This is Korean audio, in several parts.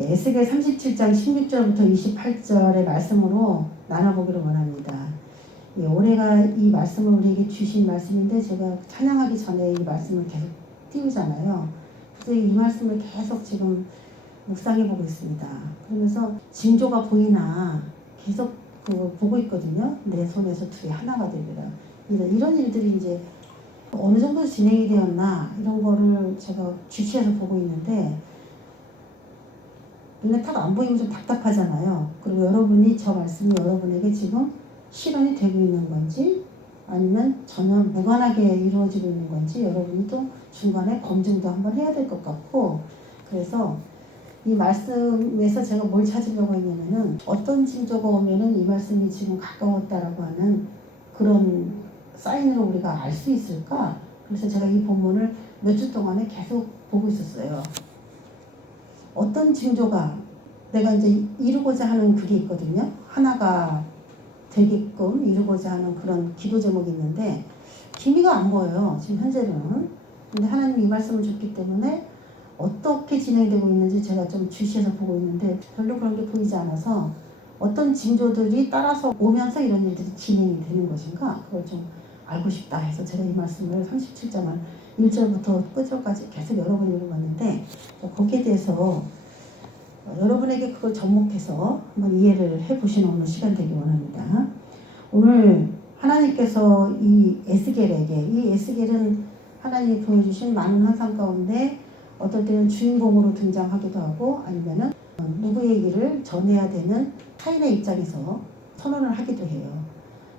에스겔 37장 16절부터 28절의 말씀으로 나눠보기를 원합니다. 올해가 이 말씀을 우리에게 주신 말씀인데 제가 찬양하기 전에 이 말씀을 계속 띄우잖아요. 그래서 이 말씀을 계속 지금 묵상해 보고 있습니다. 그러면서 징조가 보이나 계속 보고 있거든요. 내 손에서 둘이 하나가 되리라. 이런 일들이 이제 어느 정도 진행이 되었나 이런 거를 제가 주시해서 보고 있는데 눈에 딱 안 보이면 좀 답답하잖아요. 그리고 여러분이 저 말씀이 여러분에게 지금 실현이 되고 있는 건지 아니면 전혀 무관하게 이루어지고 있는 건지 여러분이 또 중간에 검증도 한번 해야 될 것 같고, 그래서 이 말씀에서 제가 뭘 찾으려고 했냐면은 어떤 징조가 오면은 이 말씀이 지금 가까웠다라고 하는 그런 사인으로 우리가 알 수 있을까? 그래서 제가 이 본문을 몇 주 동안에 계속 보고 있었어요. 어떤 징조가 내가 이제 이루고자 하는 그게 있거든요. 하나가 되게끔 이루고자 하는 그런 기도 제목이 있는데 기미가 안 보여요. 지금 현재는. 근데 하나님이 이 말씀을 줬기 때문에 어떻게 진행되고 있는지 제가 좀 주시해서 보고 있는데 별로 그런 게 보이지 않아서 어떤 징조들이 따라서 오면서 이런 일들이 진행이 되는 것인가 그걸 좀 알고 싶다 해서 제가 이 말씀을 37장을 1절부터 끝절까지 계속 여러 번 읽어봤는데 거기에 대해서 여러분에게 그걸 접목해서 한번 이해를 해보시는 오늘 시간 되기 원합니다. 오늘 하나님께서 이 에스겔은 하나님이 보여주신 많은 환상 가운데 어떨 때는 주인공으로 등장하기도 하고 아니면은 누구의 일을 전해야 되는 타인의 입장에서 선언을 하기도 해요.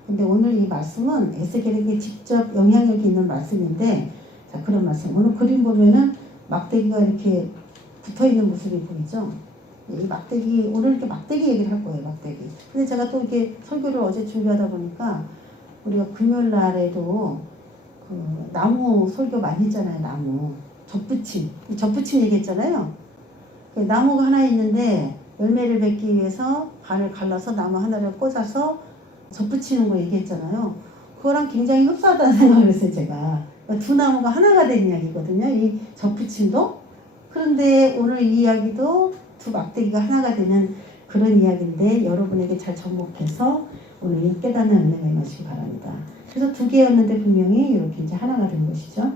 근데 오늘 이 말씀은 에스겔에게 직접 영향력이 있는 말씀인데, 자, 그런 말씀. 오늘 그림 보면은 막대기가 이렇게 붙어 있는 모습이 보이죠? 이 막대기, 오늘 이렇게 막대기 얘기를 할 거예요, 막대기. 근데 제가 또 이렇게 설교를 어제 준비하다 보니까 우리가 금요일 날에도 그 나무 설교 많이 했잖아요, 나무. 접붙임 얘기했잖아요. 나무가 하나 있는데 열매를 맺기 위해서 반을 갈라서 나무 하나를 꽂아서 접붙이는 거 얘기했잖아요. 그거랑 굉장히 흡사하다는 생각을 했어요, 제가. 두 나무가 하나가 된 이야기거든요, 이 접붙임도. 그런데 오늘 이 이야기도 두 막대기가 하나가 되는 그런 이야기인데 여러분에게 잘 접목해서 오늘 이 깨닫는 은혜가 임하시기 바랍니다. 그래서 두 개였는데 분명히 이렇게 이제 하나가 된 것이죠.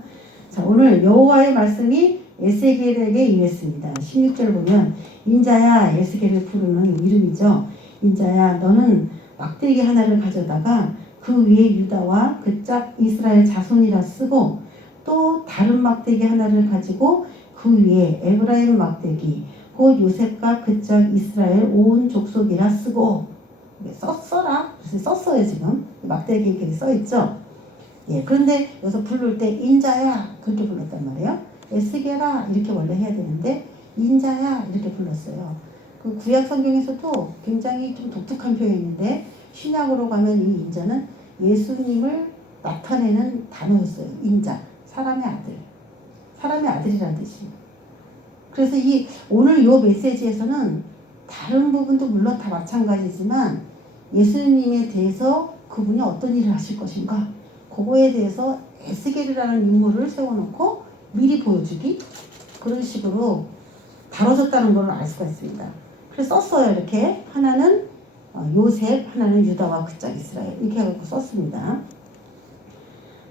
자, 오늘 여호와의 말씀이 에스겔에게 임했습니다. 16절 보면 인자야, 에스겔을 부르는 이름이죠. 인자야, 너는 막대기 하나를 가져다가 그 위에 유다와 그 짝 이스라엘 자손이라 쓰고 또 다른 막대기 하나를 가지고 그 위에 에브라임 막대기 곧 요셉과 그 짝 이스라엘 온 족속이라 쓰고 써라. 그래서 썼어요. 지금 막대기에 이렇게 써있죠. 예, 그런데 여기서 부를 때 인자야 그렇게 불렀단 말이에요. 에스겔아 이렇게 원래 해야 되는데 인자야 이렇게 불렀어요. 그 구약 성경에서도 굉장히 좀 독특한 표현인데 신약으로 가면 이 인자는 예수님을 나타내는 단어였어요. 인자, 사람의 아들, 사람의 아들이라는 뜻이에요. 그래서 이 오늘 요 메시지에서는 다른 부분도 물론 다 마찬가지지만 예수님에 대해서 그분이 어떤 일을 하실 것인가 그거에 대해서 에스겔이라는 인물을 세워놓고 미리 보여주기 그런 식으로 다뤄졌다는 걸 알 수가 있습니다. 그래서 썼어요. 이렇게 하나는 요셉, 하나는 유다와 그 짝 이스라엘 이렇게 해갖고 썼습니다.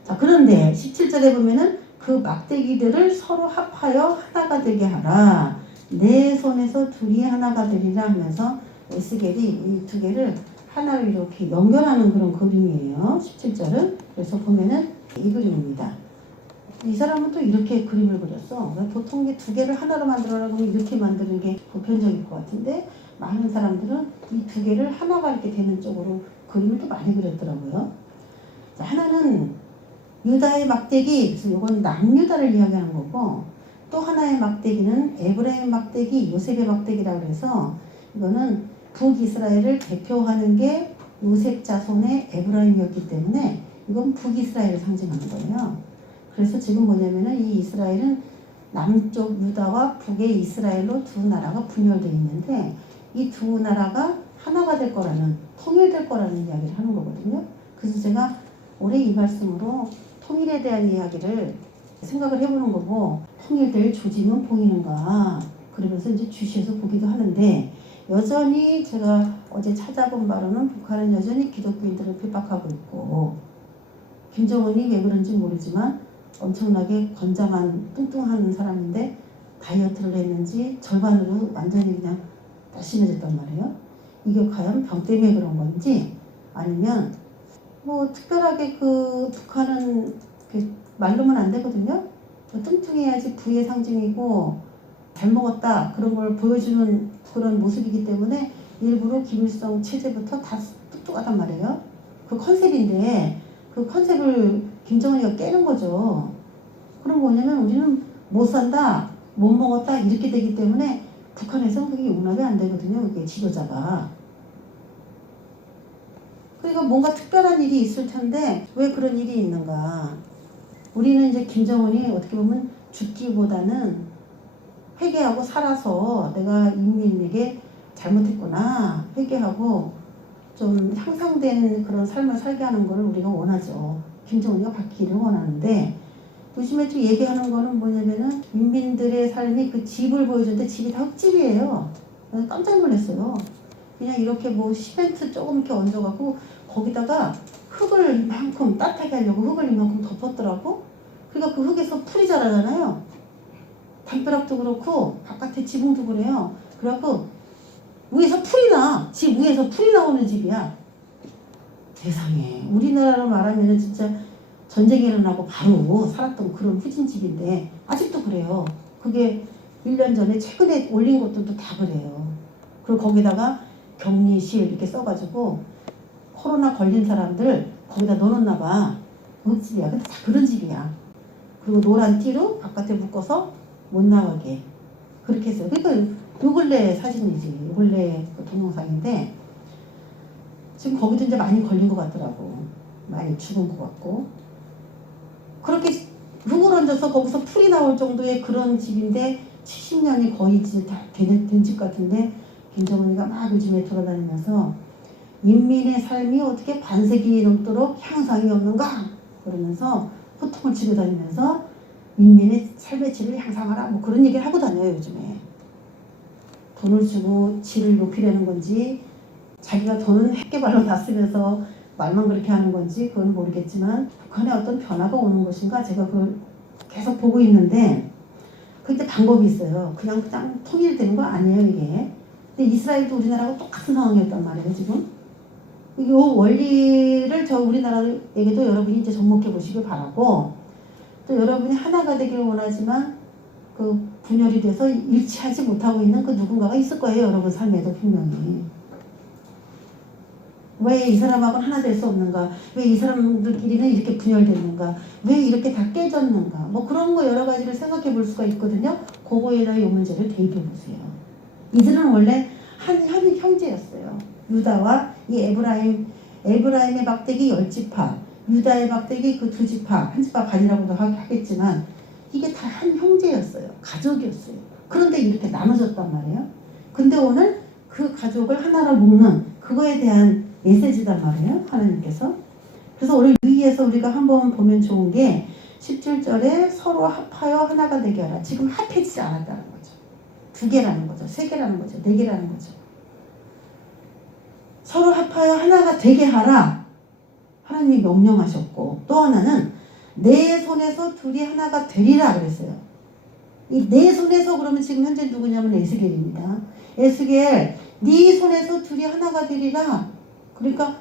자, 그런데 17절에 보면은 그 막대기들을 서로 합하여 하나가 되게 하라. 내 손에서 둘이 하나가 되리라 하면서 에스겔이 이 두 개를 하나로 이렇게 연결하는 그런 그림이에요. 17절은. 그래서 보면은 이 그림입니다. 이 사람은 또 이렇게 그림을 그렸어. 보통 게 두 개를 하나로 만들어라고 하면 이렇게 만드는 게 보편적일 것 같은데 많은 사람들은 이 두 개를 하나가 이렇게 되는 쪽으로 그림을 또 많이 그렸더라고요. 자, 하나는 유다의 막대기, 그래서 이건 남유다를 이야기하는 거고 또 하나의 막대기는 에브라임 막대기, 요셉의 막대기라고 해서 이거는 북이스라엘을 대표하는 게 요셉 자손의 에브라임이었기 때문에 이건 북이스라엘을 상징하는 거예요. 그래서 지금 뭐냐면은 이 이스라엘은 남쪽 유다와 북의 이스라엘로 두 나라가 분열되어 있는데 이 두 나라가 하나가 될 거라는, 통일될 거라는 이야기를 하는 거거든요. 그래서 제가 올해 이 말씀으로 통일에 대한 이야기를 생각을 해보는 거고 통일될 조짐은 보이는가 그러면서 이제 주시해서 보기도 하는데 여전히 제가 어제 찾아본 바로는 북한은 여전히 기독교인들을 핍박하고 있고 김정은이 왜 그런지 모르지만 엄청나게 건장한 뚱뚱한 사람인데 다이어트를 했는지 절반으로 완전히 그냥 날씬해졌단 말이에요. 이게 과연 병 때문에 그런 건지 아니면 뭐 특별하게 그 북한은 그 말로만 안 되거든요. 뚱뚱해야지 부의 상징이고 잘 먹었다 그런 걸 보여주는 그런 모습이기 때문에 일부러 김일성 체제부터 다 뚱뚱하단 말이에요. 그 컨셉인데 그 컨셉을 김정은이가 깨는 거죠. 그럼 뭐냐면 우리는 못 산다, 못 먹었다 이렇게 되기 때문에 북한에서는 그게 용납이 안 되거든요. 그게 지도자가. 그러니까 뭔가 특별한 일이 있을 텐데 왜 그런 일이 있는가. 우리는 이제 김정은이 어떻게 보면 죽기보다는 회개하고 살아서 내가 인민에게 잘못했구나 회개하고 좀 향상된 그런 삶을 살게 하는 것을 우리가 원하죠. 김정은이가 바뀌기를 원하는데 요즘에 좀 얘기하는 거는 뭐냐면은 인민들의 삶이 그 집을 보여주는데 집이 다 흙집이에요. 깜짝 놀랐어요. 그냥 이렇게 뭐 시멘트 조금 이렇게 얹어갖고 거기다가 흙을 이만큼 따뜻하게 하려고 흙을 이만큼 덮었더라고. 그러니까 그 흙에서 풀이 자라잖아요. 담벼락도 그렇고 바깥에 지붕도 그래요. 그래갖고 위에서 풀이 나. 집 위에서 풀이 나오는 집이야. 세상에. 우리나라로 말하면은 진짜 전쟁이 일어나고 바로 살았던 그런 후진집인데 아직도 그래요. 그게 1년 전에 최근에 올린 것들도 다 그래요. 그리고 거기다가 격리실 이렇게 써가지고 코로나 걸린 사람들 거기다 넣어놓나 봐. 그 집이야. 근데 다 그런 집이야. 그리고 노란 띠로 바깥에 묶어서 못 나가게 그렇게 했어요. 그러니까 요 근래 사진이지. 요 근래 그 동영상인데 지금 거기도 이제 많이 걸린 것 같더라고. 많이 죽은 것 같고. 그렇게 흙을 얹어서 거기서 풀이 나올 정도의 그런 집인데 70년이 거의 이제 다 된 집 같은데 김정은이가 막 요즘에 돌아다니면서 인민의 삶이 어떻게 반세기 넘도록 향상이 없는가 그러면서 호통을 치고 다니면서 인민의 삶의 질을 향상하라 뭐 그런 얘기를 하고 다녀요. 요즘에 돈을 주고 질을 높이려는 건지 자기가 돈은 핵개발로 다 쓰면서 말만 그렇게 하는 건지 그건 모르겠지만 북한에 어떤 변화가 오는 것인가 제가 그걸 계속 보고 있는데 그때 방법이 있어요. 그냥 통일되는 거 아니에요 이게. 근데 이스라엘도 우리나라하고 똑같은 상황이었단 말이에요 지금. 이 원리를 저 우리나라에게도 여러분이 이제 접목해 보시길 바라고 또 여러분이 하나가 되기를 원하지만 그 분열이 돼서 일치하지 못하고 있는 그 누군가가 있을 거예요. 여러분 삶에도 분명히. 왜 이 사람하고는 하나 될 수 없는가? 왜 이 사람들끼리는 이렇게 분열됐는가? 왜 이렇게 다 깨졌는가? 뭐 그런 거 여러 가지를 생각해 볼 수가 있거든요. 그거에다 이 문제를 대입해 보세요. 이들은 원래 한 형제였어요. 유다와 이 에브라임의 막대기 10지파, 유다의 막대기 그 2지파, 한 지파 반이라고도 하겠지만 이게 다 한 형제였어요. 가족이었어요. 그런데 이렇게 나눠졌단 말이에요. 근데 오늘 그 가족을 하나로 묶는 그거에 대한 메시지단 말이에요. 하나님께서. 그래서 오늘 유의해서 우리가 한번 보면 좋은 게 17절에 서로 합하여 하나가 되게 하라. 지금 합해지지 않았다는 거죠. 2개라는 거죠. 3개라는 거죠. 4개라는 거죠. 서로 합하여 하나가 되게 하라. 하나님이 명령하셨고 또 하나는 내 손에서 둘이 하나가 되리라 그랬어요. 이 내 손에서 그러면 지금 현재 누구냐면 에스겔입니다. 에스겔 네 손에서 둘이 하나가 되리라. 그러니까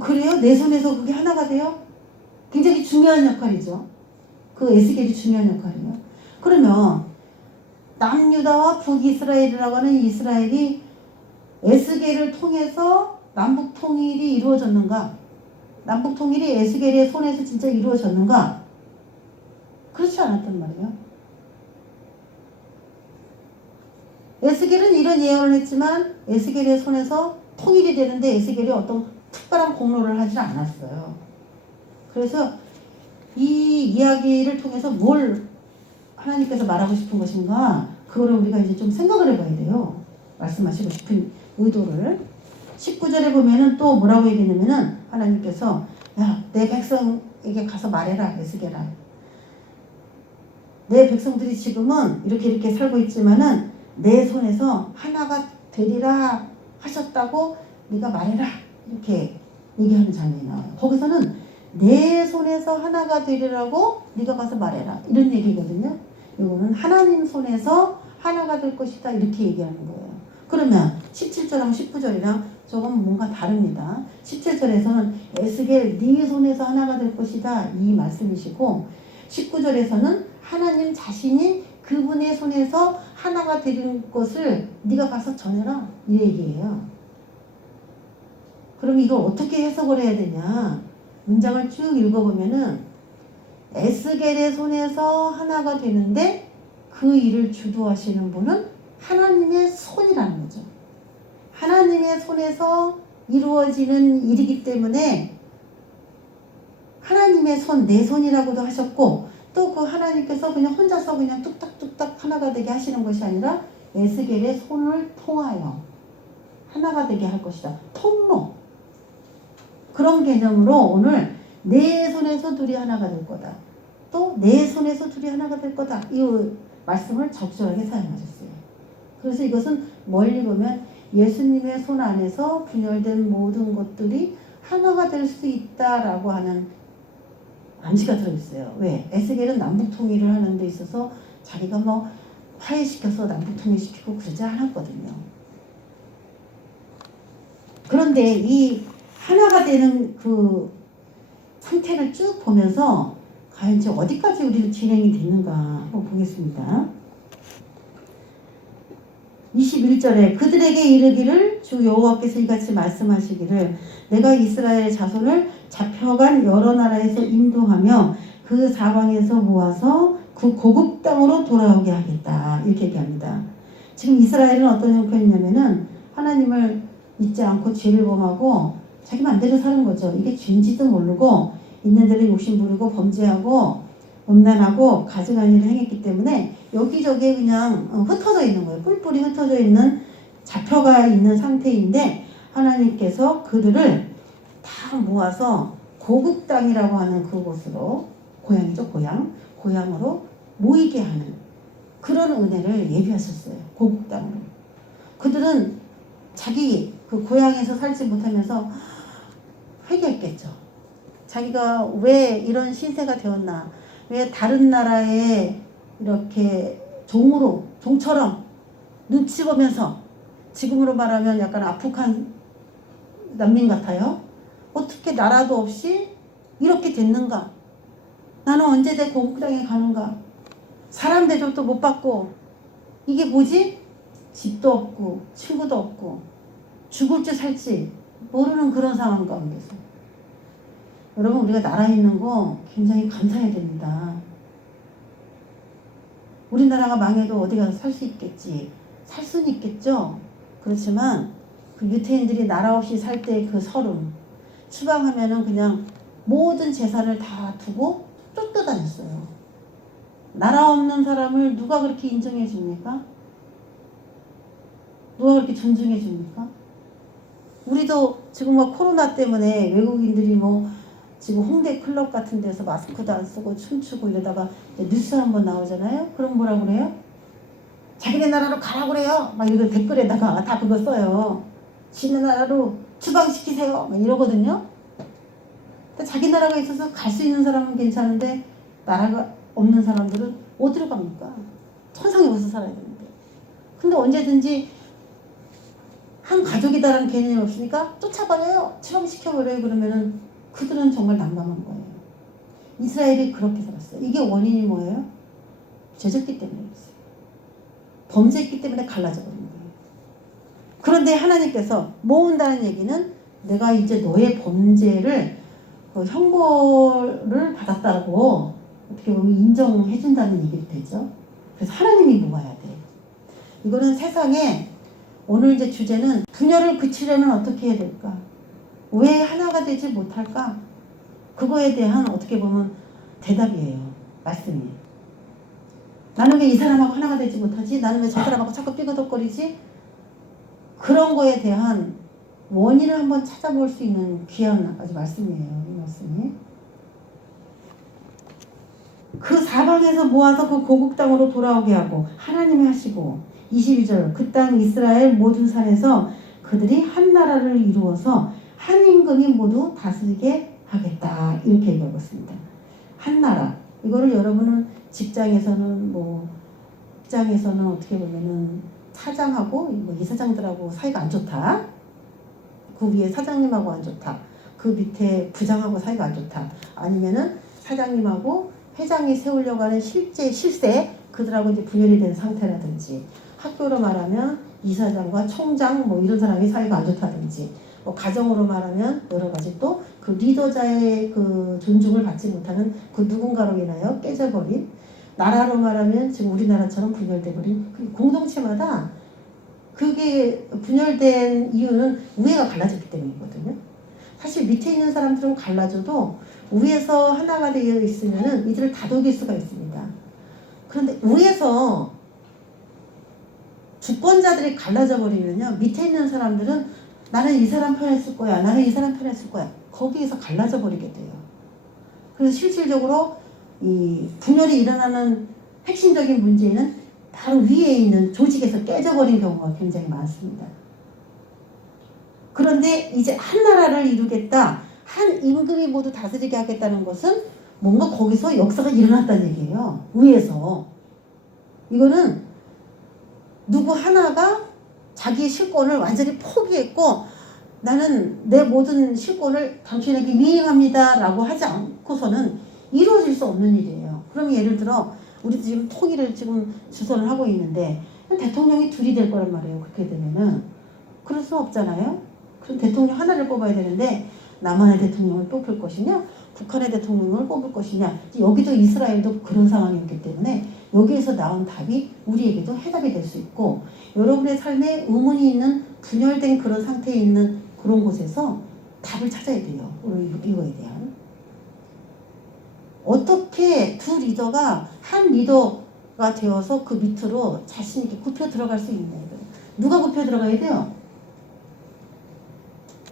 그래요? 내 손에서 그게 하나가 돼요? 굉장히 중요한 역할이죠. 그 에스겔이 중요한 역할이에요. 그러면 남유다와 북이스라엘이라고 하는 이스라엘이 에스겔을 통해서 남북 통일이 이루어졌는가? 남북 통일이 에스겔의 손에서 진짜 이루어졌는가? 그렇지 않았단 말이에요. 에스겔은 이런 예언을 했지만 에스겔의 손에서 통일이 되는데 에스겔이 어떤 특별한 공로를 하지 않았어요. 그래서 이 이야기를 통해서 뭘 하나님께서 말하고 싶은 것인가 그거를 우리가 이제 좀 생각을 해봐야 돼요. 말씀하시고 싶은 의도를. 19절에 보면은 또 뭐라고 얘기했냐면은 하나님께서 야, 내 백성에게 가서 말해라 에스겔아. 내 백성들이 지금은 이렇게 살고 있지만은 내 손에서 하나가 되리라 하셨다고 네가 말해라 이렇게 얘기하는 장면이 나와요. 거기서는 내 손에서 하나가 되리라고 네가 가서 말해라 이런 얘기거든요. 이거는 하나님 손에서 하나가 될 것이다 이렇게 얘기하는 거예요. 그러면 17절하고 19절이랑 조금 뭔가 다릅니다. 17절에서는 에스겔 네 손에서 하나가 될 것이다 이 말씀이시고 19절에서는 하나님 자신이 그분의 손에서 하나가 되는 것을 네가 가서 전해라 이 얘기예요. 그럼 이걸 어떻게 해석을 해야 되냐? 문장을 쭉 읽어보면은 에스겔의 손에서 하나가 되는데 그 일을 주도하시는 분은 하나님의 손이라는 거죠. 하나님의 손에서 이루어지는 일이기 때문에 하나님의 손, 내 손이라고도 하셨고 또 그 하나님께서 그냥 혼자서 그냥 뚝딱뚝딱 하나가 되게 하시는 것이 아니라 에스겔의 손을 통하여 하나가 되게 할 것이다. 통로. 그런 개념으로 오늘 내 손에서 둘이 하나가 될 거다. 또 내 손에서 둘이 하나가 될 거다. 이 말씀을 적절하게 사용하셨어요. 그래서 이것은 멀리 보면 예수님의 손 안에서 분열된 모든 것들이 하나가 될 수 있다라고 하는 암시가 들어있어요. 왜? 에스겔은 남북 통일을 하는 데 있어서 자기가 뭐 화해시켜서 남북 통일시키고 그러지 않았거든요. 그런데 이 하나가 되는 그 상태를 쭉 보면서 과연 이제 어디까지 우리도 진행이 됐는가 한번 보겠습니다. 21절에 그들에게 이르기를 주 여호와께서 이같이 말씀하시기를 내가 이스라엘 자손을 잡혀간 여러 나라에서 인도하며 그 사방에서 모아서 그 고국 땅으로 돌아오게 하겠다 이렇게 얘기합니다. 지금 이스라엘은 어떤 형편이냐면은 하나님을 믿지 않고 죄를 범하고 자기 맘대로 사는 거죠. 이게 죄인지도 모르고 있는 대로 욕심 부리고 범죄하고 음란하고 가증한 일을 행했기 때문에 여기저기에 그냥 흩어져 있는 거예요. 뿔뿔이 흩어져 있는 잡혀가 있는 상태인데 하나님께서 그들을 다 모아서 고국 땅이라고 하는 그곳으로 고향이죠. 고향으로 모이게 하는 그런 은혜를 예비하셨어요. 고국 땅으로. 그들은 자기 그 고향에서 살지 못하면서 회개했겠죠. 자기가 왜 이런 신세가 되었나, 왜 다른 나라에 이렇게 종처럼 눈치 보면서 지금으로 말하면 약간 아프간 난민 같아요. 어떻게 나라도 없이 이렇게 됐는가? 나는 언제 내 고국 땅에 가는가? 사람 대접도 못 받고 이게 뭐지? 집도 없고 친구도 없고 죽을지 살지 모르는 그런 상황 가운데서 여러분 우리가 나라에 있는 거 굉장히 감사해야 됩니다. 우리나라가 망해도 어디 가서 살 수 있겠지. 살 수는 있겠죠. 그렇지만 그 유태인들이 나라 없이 살 때 그 서름 추방하면은 그냥 모든 재산을 다 두고 쫓겨다녔어요. 나라 없는 사람을 누가 그렇게 인정해 줍니까? 누가 그렇게 존중해 줍니까? 우리도 지금 뭐 코로나 때문에 외국인들이 뭐 지금 홍대 클럽 같은 데서 마스크도 안 쓰고 춤추고 이러다가 뉴스 한번 나오잖아요. 그럼 뭐라 그래요? 자기네 나라로 가라 그래요. 막 이거 댓글에다가 다 그거 써요. 지네 나라로 추방시키세요. 막 이러거든요. 근데 자기 나라가 있어서 갈 수 있는 사람은 괜찮은데 나라가 없는 사람들은 어디로 갑니까? 천상에 가서 살아야 되는데. 근데 언제든지 한 가족이다라는 개념이 없으니까 쫓아버려요. 추방시켜버려요. 그러면은 그들은 정말 난감한 거예요. 이스라엘이 그렇게 살았어요. 이게 원인이 뭐예요? 죄졌기 때문에 그랬어요. 범죄했기 때문에 갈라져 버린 거예요. 그런데 하나님께서 모은다는 얘기는 내가 이제 너의 범죄를 형벌을 받았다고 어떻게 보면 인정해 준다는 얘기도 되죠. 그래서 하나님이 모아야 돼. 이거는 세상에 오늘 이제 주제는 분열을 그치려면 어떻게 해야 될까? 왜 하나가 되지 못할까? 그거에 대한 어떻게 보면 대답이에요. 말씀이. 나는 왜 이 사람하고 하나가 되지 못하지? 나는 왜 저 사람하고 자꾸 삐그덕거리지? 그런 거에 대한 원인을 한번 찾아볼 수 있는 귀한 아주 말씀이에요. 이 말씀이. 그 사방에서 모아서 그 고국 땅으로 돌아오게 하고 하나님이 하시고 22절 그 땅 이스라엘 모든 산에서 그들이 한 나라를 이루어서 한 임금이 모두 다스리게 하겠다. 이렇게 얘기하고 있습니다. 한 나라. 이거를 여러분은 직장에서는 직장에서는 어떻게 보면은 사장하고 이사장들하고 사이가 안 좋다. 그 위에 사장님하고 안 좋다. 그 밑에 부장하고 사이가 안 좋다. 아니면은 사장님하고 회장이 세우려고 하는 실세 그들하고 이제 분열이 된 상태라든지, 학교로 말하면 이사장과 총장 이런 사람이 사이가 안 좋다든지, 가정으로 말하면 여러 가지 또 그 리더자의 그 존중을 받지 못하는 그 누군가로 인하여 깨져버린, 나라로 말하면 지금 우리나라처럼 분열돼 버린 그 공동체마다 그게 분열된 이유는 우애가 갈라졌기 때문이거든요. 사실 밑에 있는 사람들은 갈라져도 위에서 하나가 되어 있으면은 이들을 다독일 수가 있습니다. 그런데 위에서 주권자들이 갈라져 버리면요, 밑에 있는 사람들은 나는 이 사람 편에 쓸 거야, 나는 이 사람 편에 쓸 거야, 거기에서 갈라져 버리게 돼요. 그래서 실질적으로 이 분열이 일어나는 핵심적인 문제는 바로 위에 있는 조직에서 깨져버린 경우가 굉장히 많습니다. 그런데 이제 한 나라를 이루겠다, 한 임금이 모두 다스리게 하겠다는 것은 뭔가 거기서 역사가 일어났다는 얘기예요. 위에서. 이거는 누구 하나가 자기의 실권을 완전히 포기했고, 나는 내 모든 실권을 당신에게 미행합니다 라고 하지 않고서는 이루어질 수 없는 일이에요. 그럼 예를 들어 우리도 지금 통일을 지금 주선을 하고 있는데 대통령이 둘이 될 거란 말이에요. 그렇게 되면은 그럴 수 없잖아요. 그럼 대통령 하나를 뽑아야 되는데 남한의 대통령을 뽑을 것이냐, 북한의 대통령을 뽑을 것이냐, 여기도 이스라엘도 그런 상황이었기 때문에 여기에서 나온 답이 우리에게도 해답이 될 수 있고, 여러분의 삶에 의문이 있는 분열된 그런 상태에 있는 그런 곳에서 답을 찾아야 돼요. 이거에 대한. 어떻게 두 리더가 한 리더가 되어서 그 밑으로 자신 있게 굽혀 들어갈 수 있냐. 누가 굽혀 들어가야 돼요?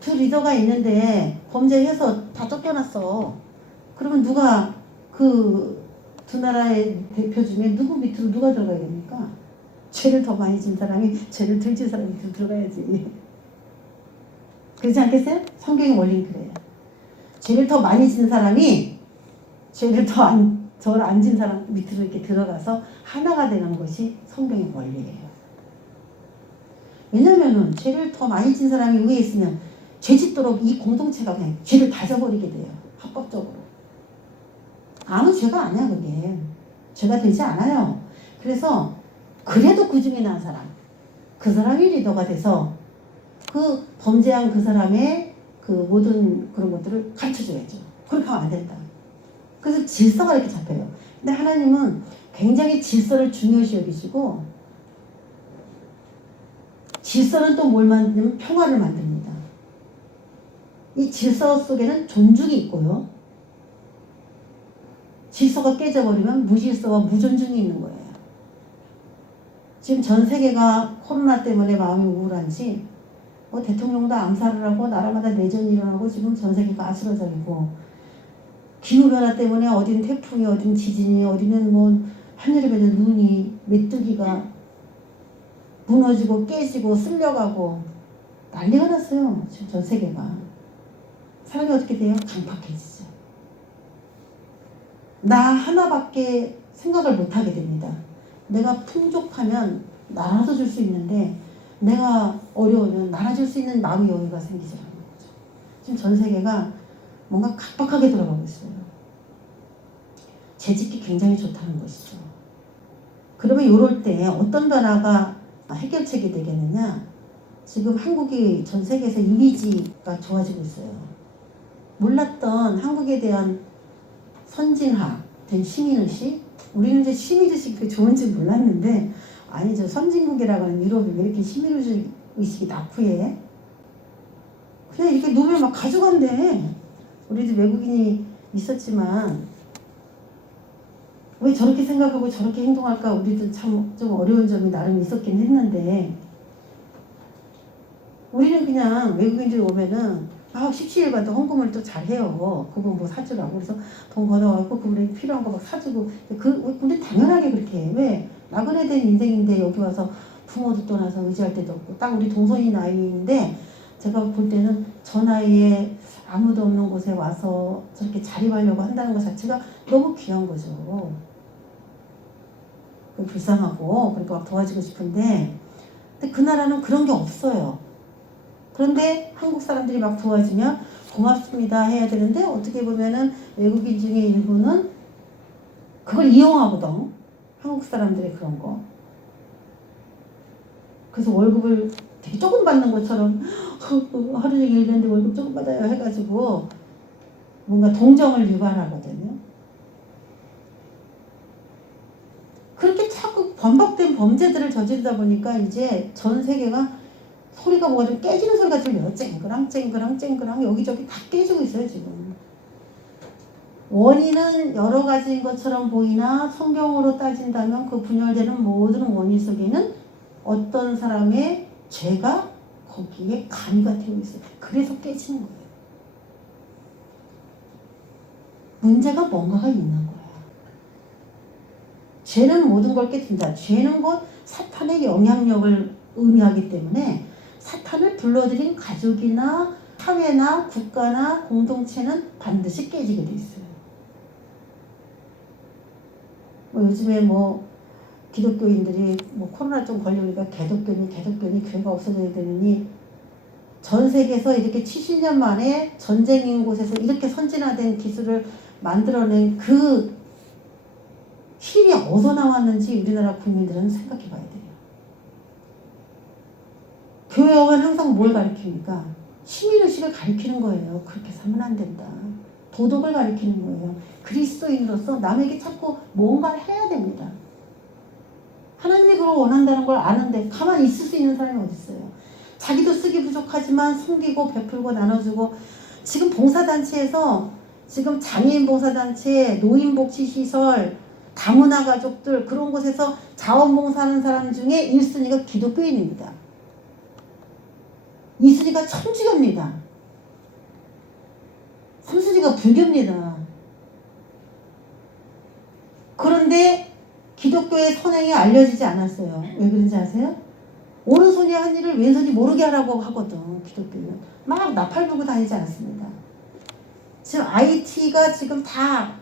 두 리더가 있는데 범죄해서 다 쫓겨났어. 그러면 누가 그 두 나라의 대표 중에 누구 밑으로 누가 들어가야 됩니까? 죄를 더 많이 진 사람이 죄를 덜 진 사람 밑으로 들어가야지. 그렇지 않겠어요? 성경의 원리는 그래요. 죄를 더 많이 진 사람이 죄를 덜 안 진 사람 밑으로 이렇게 들어가서 하나가 되는 것이 성경의 원리예요. 왜냐면은 죄를 더 많이 진 사람이 위에 있으면 죄 짓도록 이 공동체가 그냥 죄를 다 져버리게 돼요. 합법적으로. 아무 죄가 아니야 그게. 죄가 되지 않아요. 그래서 그래도 그 중에 난 사람, 그 사람이 리더가 돼서 그 범죄한 그 사람의 그 모든 그런 것들을 가르쳐줘야죠. 그렇게 하면 안 된다. 그래서 질서가 이렇게 잡혀요. 근데 하나님은 굉장히 질서를 중요시 여기시고, 질서는 또 뭘 만드냐면 평화를 만듭니다. 이 질서 속에는 존중이 있고요. 질서가 깨져버리면 무질서와 무존중이 있는 거예요. 지금 전 세계가 코로나 때문에 마음이 우울한지 대통령도 암살을 하고 나라마다 내전이 일어나고 지금 전 세계가 아수라장이고, 기후변화 때문에 어딘 태풍이, 어딘 지진이, 어디는 하늘에는 눈이, 메뚜기가 무너지고 깨지고 쓸려가고 난리가 났어요. 지금 전 세계가. 사람이 어떻게 돼요? 강팍해지죠. 나 하나밖에 생각을 못하게 됩니다. 내가 풍족하면 나눠서 줄 수 있는데 내가 어려우면 나눠줄 수 있는 마음의 여유가 생기지 않는 거죠. 지금 전 세계가 뭔가 각박하게 들어가고 있어요. 재짓기 굉장히 좋다는 것이죠. 그러면 이럴 때 어떤 변화가 해결책이 되겠느냐? 지금 한국이 전 세계에서 이미지가 좋아지고 있어요. 몰랐던 한국에 대한 선진화된 시민의식? 우리는 이제 시민의식이 그렇게 좋은지 몰랐는데, 아니죠. 선진국이라고 하는 유럽이 왜 이렇게 시민의식이 낙후해? 그냥 이렇게 노벨 막 가져간대. 우리도 외국인이 있었지만 왜 저렇게 생각하고 저렇게 행동할까 우리도 참 좀 어려운 점이 나름 있었긴 했는데, 우리는 그냥 외국인들이 오면은 십시일반도 헌금을 또 잘해요. 그거 사주라고. 그래서 돈 걷어갖고 그분에게 필요한 거 막 사주고. 우리 당연하게 그렇게 해. 왜? 나그네 된 인생인데 여기 와서 부모도 떠나서 의지할 데도 없고 딱 우리 동선이 나이인데 제가 볼 때는 저 나이에 아무도 없는 곳에 와서 저렇게 자립하려고 한다는 것 자체가 너무 귀한 거죠. 불쌍하고 그러니까 막 도와주고 싶은데 근데 그 나라는 그런 게 없어요. 그런데 한국 사람들이 막 도와주면 고맙습니다 해야 되는데 어떻게 보면은 외국인 중에 일부는 그걸 이용하거든. 한국 사람들의 그런 거. 그래서 월급을 되게 조금 받는 것처럼 하루 종일 일했는데 월급 조금 받아요 해가지고 뭔가 동정을 유발하거든요. 그렇게 자꾸 반복된 범죄들을 저지르다 보니까 이제 전 세계가 소리가 뭐가 좀 깨지는 소리가 들려요. 쨍그랑 쨍그랑 쨍그랑 여기저기 다 깨지고 있어요 지금. 원인은 여러 가지인 것처럼 보이나 성경으로 따진다면 그 분열되는 모든 원인 속에는 어떤 사람의 죄가 거기에 가미가 되어 있어요. 그래서 깨지는 거예요. 문제가 뭔가가 있는 거야. 죄는 모든 걸 깨뜨린다. 죄는 곧 사탄의 영향력을 의미하기 때문에 사탄을 불러들인 가족이나 사회나 국가나 공동체는 반드시 깨지게 돼 있어요. 요즘에 기독교인들이 코로나 좀 걸리니까 개독교니 교회가 없어져야 되느니 전 세계에서 이렇게 70년 만에 전쟁인 곳에서 이렇게 선진화된 기술을 만들어낸 그 힘이 어디서 나왔는지 우리나라 국민들은 생각해 봐야 돼요. 교회 오면 항상 뭘 가르칩니까? 시민의식을 가르치는 거예요. 그렇게 살면 안 된다. 도덕을 가르치는 거예요. 그리스도인으로서 남에게 자꾸 뭔가를 해야 됩니다. 하나님이 그걸 원한다는 걸 아는데 가만히 있을 수 있는 사람이 어디 있어요? 자기도 쓰기 부족하지만 섬기고 베풀고 나눠주고 지금 봉사단체에서 지금 장애인 봉사단체, 노인복지시설, 다문화 가족들 그런 곳에서 자원봉사하는 사람 중에 1순위가 기독교인입니다. 2순위가 천주교입니다. 3순위가 불교입니다. 그런데 기독교의 선행이 알려지지 않았어요. 왜 그런지 아세요? 오른손이 한 일을 왼손이 모르게 하라고 하거든. 기독교는 막 나팔 불고 다니지 않았습니다. 지금 IT가 지금 다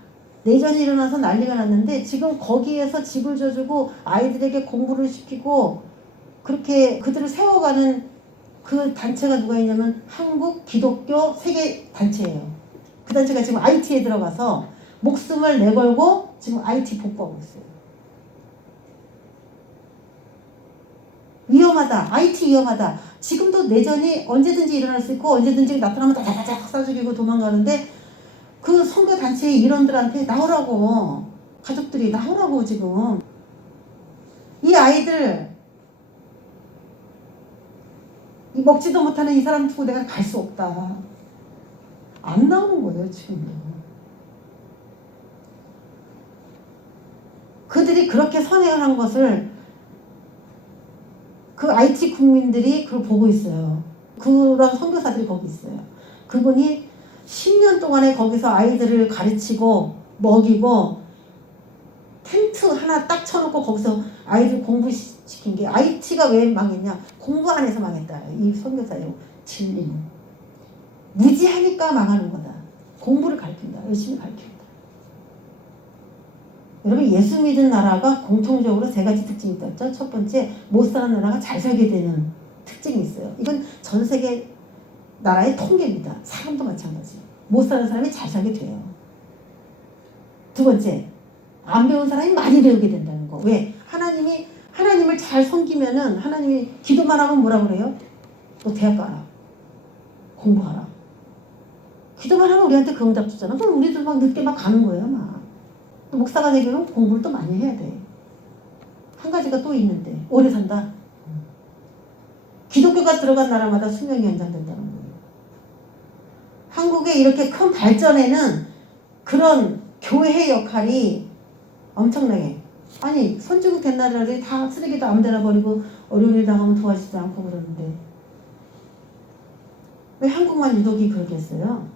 내전이 일어나서 난리가 났는데 지금 거기에서 집을 져주고 아이들에게 공부를 시키고 그렇게 그들을 세워가는 그 단체가 누가 있냐면 한국 기독교 세계 단체예요. 그 단체가 지금 IT에 들어가서 목숨을 내걸고 지금 IT 복구하고 있어요. 위험하다. IT 위험하다. 지금도 내전이 언제든지 일어날 수 있고 언제든지 나타나면 다다닥 쏴 죽이고 도망가는데 그 선교단체의 일원들한테 나오라고 가족들이 나오라고 지금 이 아이들 이 먹지도 못하는 이 사람 두고 내가 갈 수 없다. 안 나오는 거예요 지금도. 그들이 그렇게 선행을 한 것을 그 IT 국민들이 그걸 보고 있어요. 그런 선교사들이 거기 있어요. 그분이 10년 동안에 거기서 아이들을 가르치고 먹이고 텐트 하나 딱 쳐놓고 거기서 아이들 공부시킨 게 IT가 왜 망했냐? 공부 안 해서 망했다. 이 선교사의 진리는. 무지하니까 망하는 거다. 공부를 가르친다. 열심히 가르친다. 여러분 예수 믿은 나라가 공통적으로 세 가지 특징이 있었죠. 첫 번째, 못 사는 나라가 잘 살게 되는 특징이 있어요. 이건 전 세계 나라의 통계입니다. 사람도 마찬가지. 못 사는 사람이 잘 살게 돼요. 두 번째, 안 배운 사람이 많이 배우게 된다는 거. 왜? 하나님을 잘 섬기면은 하나님이 기도만 하면 뭐라 그래요? 너 대학 가라. 공부하라. 기도만 하면 우리한테 그 응답 주잖아. 그럼 우리도 막 늦게 막 가는 거예요, 막. 또 목사가 되려면 공부를 또 많이 해야 돼. 한 가지가 또 있는데 오래 산다. 기독교가 들어간 나라마다 수명이 연장된다는 거예요. 한국의 이렇게 큰 발전에는 그런 교회의 역할이 엄청나게. 아니 선진국 된 나라들이 다 쓰레기도 아무데나 버리고 어려운 일 당하면 도와주지도 않고 그러는데 왜 한국만 유독이 그러겠어요?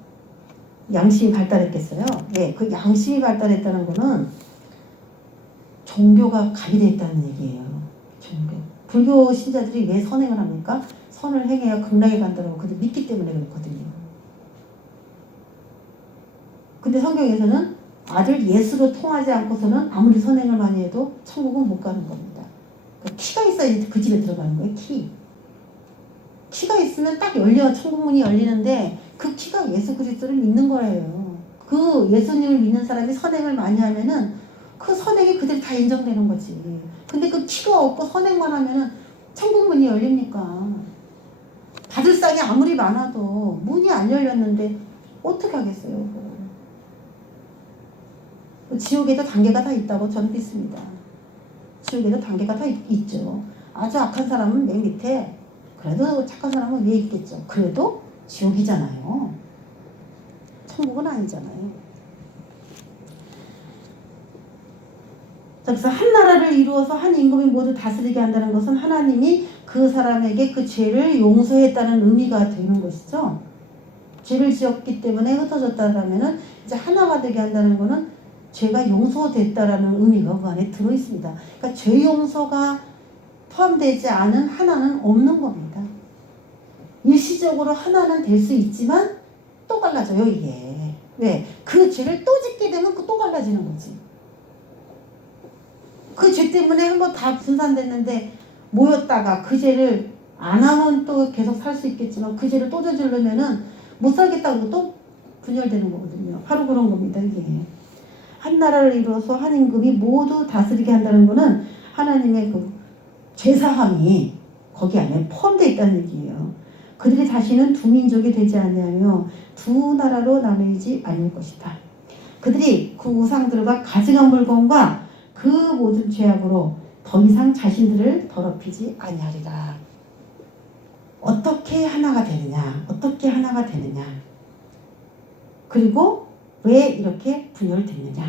양심이 발달했겠어요? 예, 그 양심이 발달했다는 거는 종교가 가미되어 있다는 얘기예요. 종교. 불교 신자들이 왜 선행을 합니까? 선을 행해야 극락에 간다고 그들 믿기 때문에 그렇거든요. 근데 성경에서는 아들 예수로 통하지 않고서는 아무리 선행을 많이 해도 천국은 못 가는 겁니다. 그러니까 키가 있어야지 그 집에 들어가는 거예요. 키가 있으면 딱 천국 문이 열리는데 그 키가 예수 그리스도를 믿는 거예요. 그 예수님을 믿는 사람이 선행을 많이 하면은 그 선행이 그들이 다 인정되는 거지. 근데 그 키가 없고 선행만 하면은 천국 문이 열립니까? 받을 쌍이 아무리 많아도 문이 안 열렸는데 어떻게 하겠어요? 지옥에도 단계가 다 있다고 저는 믿습니다. 지옥에도 단계가 다 있죠. 아주 악한 사람은 맨 밑에, 그래도 착한 사람은 위에 있겠죠. 그래도 지옥이잖아요. 천국은 아니잖아요. 그래서 한 나라를 이루어서 한 임금이 모두 다스리게 한다는 것은 하나님이 그 사람에게 그 죄를 용서했다는 의미가 되는 것이죠. 죄를 지었기 때문에 흩어졌다라면은 이제 하나가 되게 한다는 것은 죄가 용서됐다라는 의미가 그 안에 들어 있습니다. 그러니까 죄 용서가 포함되지 않은 하나는 없는 겁니다. 일시적으로 하나는 될 수 있지만 또 갈라져요, 이게. 왜? 그 죄를 또 짓게 되면 또 갈라지는 거지. 그 죄 때문에 한번 다 분산됐는데 모였다가 그 죄를 안 하면 또 계속 살 수 있겠지만 그 죄를 또 저지르면은 못 살겠다고 또 분열되는 거거든요. 바로 그런 겁니다, 이게. 한 나라를 이루어서 한 임금이 모두 다스리게 한다는 것은 하나님의 그 죄사함이 거기 안에 포함되어 있다는 얘기예요. 그들이 다시는 두 민족이 되지 아니하며 두 나라로 나누지 않을 것이다. 그들이 그 우상들과 가증한 물건과 그 모든 죄악으로 더 이상 자신들을 더럽히지 아니하리라. 어떻게 하나가 되느냐? 어떻게 하나가 되느냐? 그리고 왜 이렇게 분열됐느냐?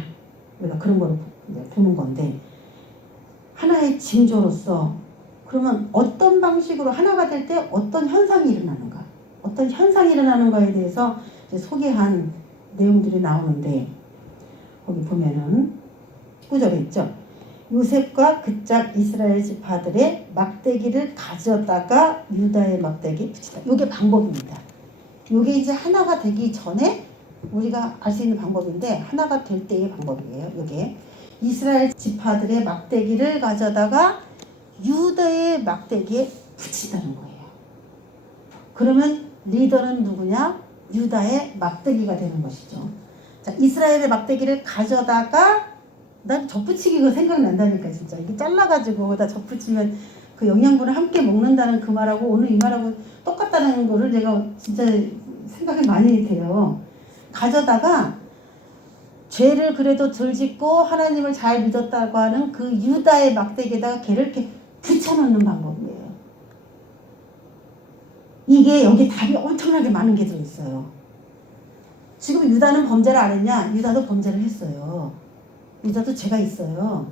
우리가 그런 걸 보는 건데, 하나의 징조로서 그러면 어떤 방식으로 하나가 될 때 어떤 현상이 일어나는가? 어떤 현상이 일어나는가에 대해서 이제 소개한 내용들이 나오는데, 거기 보면은 19절에 있죠. 요셉과 그짝 이스라엘 지파들의 막대기를 가져다가 유다의 막대기 붙이다. 이게 방법입니다. 이게 이제 하나가 되기 전에 우리가 알 수 있는 방법인데, 하나가 될 때의 방법이에요. 이게 이스라엘 지파들의 막대기를 가져다가 유다의 막대기에 붙이다는 거예요. 그러면 리더는 누구냐? 유다의 막대기가 되는 것이죠. 자, 이스라엘의 막대기를 가져다가, 난 덧붙이기가 생각난다니까, 진짜. 이게 잘라가지고 다 덧붙이면 그 영양분을 함께 먹는다는 그 말하고 오늘 이 말하고 똑같다는 거를 내가 진짜 생각이 많이 돼요. 가져다가 죄를 그래도 덜 짓고 하나님을 잘 믿었다고 하는 그 유다의 막대기에다가 걔를 이렇게 붙여놓는 방법이에요. 이게 여기 답이 엄청나게 많은 게 들어있어요. 지금 유다는 범죄를 안 했냐? 유다도 범죄를 했어요. 유다도 죄가 있어요.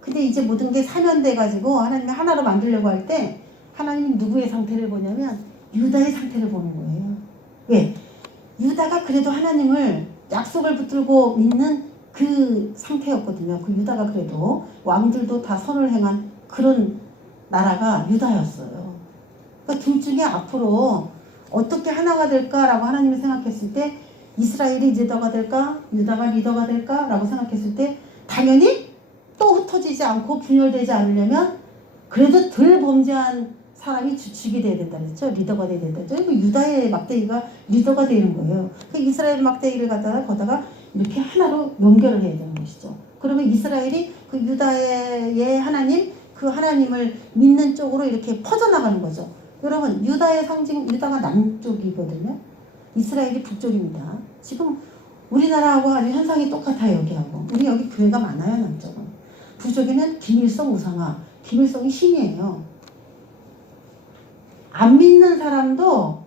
근데 이제 모든 게 사면돼가지고 하나님이 하나로 만들려고 할 때 하나님이 누구의 상태를 보냐면 유다의 상태를 보는 거예요. 왜? 유다가 그래도 하나님을 약속을 붙들고 믿는 그 상태였거든요. 그 유다가 그래도 왕들도 다 선을 행한 그런 나라가 유다였어요. 그러니까 둘 중에 앞으로 어떻게 하나가 될까라고 하나님이 생각했을 때 이스라엘이 리더가 될까? 유다가 리더가 될까? 라고 생각했을 때 당연히 또 흩어지지 않고 분열되지 않으려면 그래도 덜 범죄한 사람이 주축이 돼야 된다 그랬죠. 리더가 돼야 된다 그랬죠. 유다의 막대기가 리더가 되는 거예요. 그 이스라엘 막대기를 갖다가 거다가 이렇게 하나로 연결을 해야 되는 것이죠. 그러면 이스라엘이 그 유다의 하나님, 그 하나님을 믿는 쪽으로 이렇게 퍼져나가는 거죠. 여러분, 유다의 상징, 유다가 남쪽이거든요. 이스라엘이 북쪽입니다. 지금 우리나라하고 아주 현상이 똑같아요, 여기하고. 우리 여기 교회가 많아요, 남쪽은. 북쪽에는 김일성 우상화, 김일성이 신이에요. 안 믿는 사람도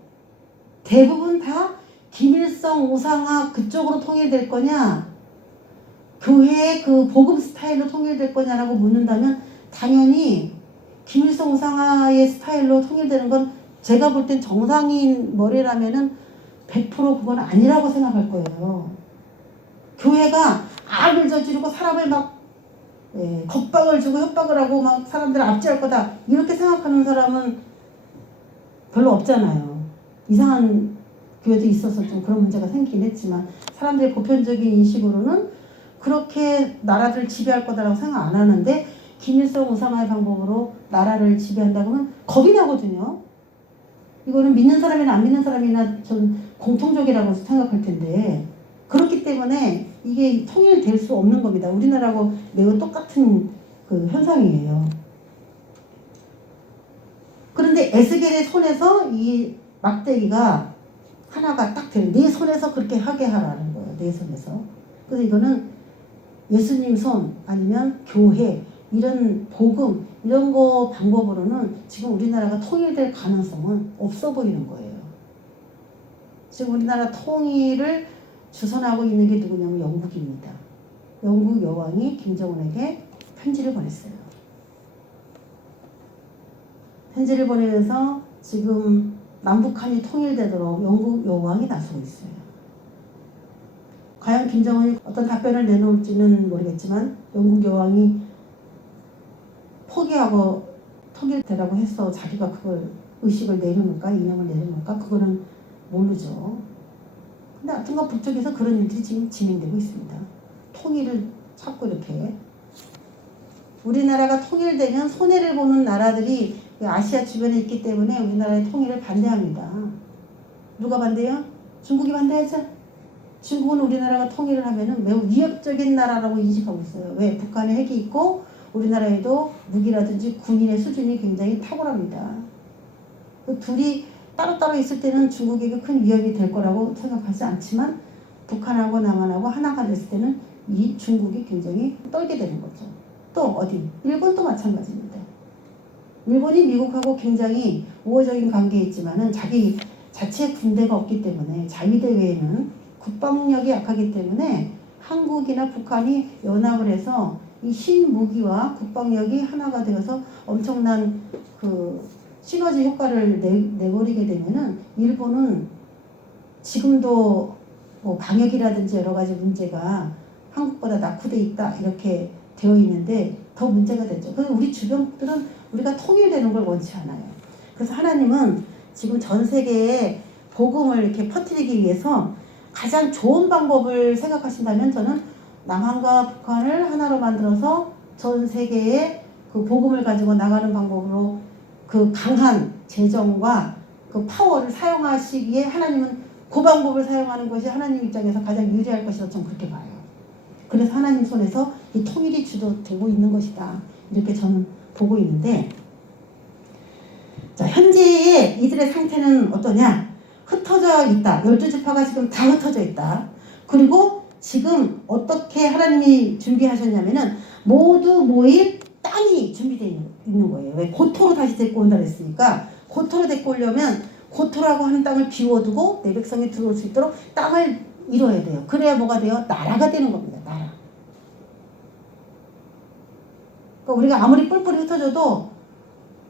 대부분 다 김일성 우상화 그쪽으로 통일될 거냐, 교회의 그 복음 스타일로 통일될 거냐라고 묻는다면 당연히 김일성 우상화의 스타일로 통일되는 건 제가 볼 땐 정상인 머리라면은 100% 그건 아니라고 생각할 거예요. 교회가 악을 저지르고 사람을 막 겁박을 주고 협박을 하고 막 사람들을 압제할 거다 이렇게 생각하는 사람은 별로 없잖아요. 이상한 교회도 있어서 좀 그런 문제가 생기긴 했지만 사람들의 보편적인 인식으로는 그렇게 나라를 지배할 거다라고 생각 안 하는데 김일성 우상화의 방법으로 나라를 지배한다고 하면 겁이 나거든요. 이거는 믿는 사람이나 안 믿는 사람이나 전 공통적이라고 생각할 텐데 그렇기 때문에 이게 통일될 수 없는 겁니다. 우리나라하고 매우 똑같은 그 현상이에요. 그런데 에스겔의 손에서 이 막대기가 하나가 딱 되는 네 손에서 그렇게 하게 하라는 거예요. 네 손에서. 그래서 이거는 예수님 손 아니면 교회 이런 복음 이런 거 방법으로는 지금 우리나라가 통일될 가능성은 없어 보이는 거예요. 지금 우리나라 통일을 주선하고 있는 게 누구냐면 영국입니다. 영국 여왕이 김정은에게 편지를 보냈어요. 편지를 보내면서 지금 남북한이 통일되도록 영국 여왕이 나서고 있어요. 과연 김정은이 어떤 답변을 내놓을지는 모르겠지만 영국 여왕이 포기하고 통일되라고 해서 자기가 그걸 의식을 내려놓을까 이념을 내려놓을까 그거는 모르죠. 근데 하여튼간 북쪽에서 그런 일들이 지금 진행되고 있습니다. 통일을 찾고 이렇게 우리나라가 통일되면 손해를 보는 나라들이 아시아 주변에 있기 때문에 우리나라의 통일을 반대합니다. 누가 반대요? 중국이 반대하죠. 중국은 우리나라가 통일을 하면은 매우 위협적인 나라라고 인식하고 있어요. 왜? 북한에 핵이 있고 우리나라에도 무기라든지 군인의 수준이 굉장히 탁월합니다. 둘이 따로따로 있을 때는 중국에게 큰 위협이 될 거라고 생각하지 않지만 북한하고 남한하고 하나가 됐을 때는 이 중국이 굉장히 떨게 되는 거죠. 또 어디? 일본도 마찬가지입니다. 일본이 미국하고 굉장히 우호적인 관계에 있지만은 자기 자체 군대가 없기 때문에 자위대 외에는 국방력이 약하기 때문에 한국이나 북한이 연합을 해서 이 신무기와 국방력이 하나가 되어서 엄청난 그 시너지 효과를 내버리게 되면은 일본은 지금도 뭐 방역이라든지 여러 가지 문제가 한국보다 낙후돼 있다 이렇게 되어 있는데 더 문제가 됐죠. 그래서 우리 주변들은 우리가 통일되는 걸 원치 않아요. 그래서 하나님은 지금 전 세계에 복음을 이렇게 퍼뜨리기 위해서 가장 좋은 방법을 생각하신다면 저는 남한과 북한을 하나로 만들어서 전 세계에 그 복음을 가지고 나가는 방법으로 그 강한 재정과 그 파워를 사용하시기에 하나님은 그 방법을 사용하는 것이 하나님 입장에서 가장 유리할 것이라고 저는 그렇게 봐요. 그래서 하나님 손에서 이 통일이 주도되고 있는 것이다. 이렇게 저는 보고 있는데 자, 현재의 이들의 상태는 어떠냐? 흩어져 있다. 12지파가 지금 다 흩어져 있다. 그리고 지금 어떻게 하나님이 준비하셨냐면은 모두 모일 땅이 준비되어 있는 거예요. 왜? 고토로 다시 데리고 온다 그랬으니까 고토로 데리고 오려면 고토라고 하는 땅을 비워두고 내 백성이 들어올 수 있도록 땅을 이뤄야 돼요. 그래야 뭐가 돼요? 나라가 되는 겁니다. 나라. 그러니까 우리가 아무리 뿔뿔이 흩어져도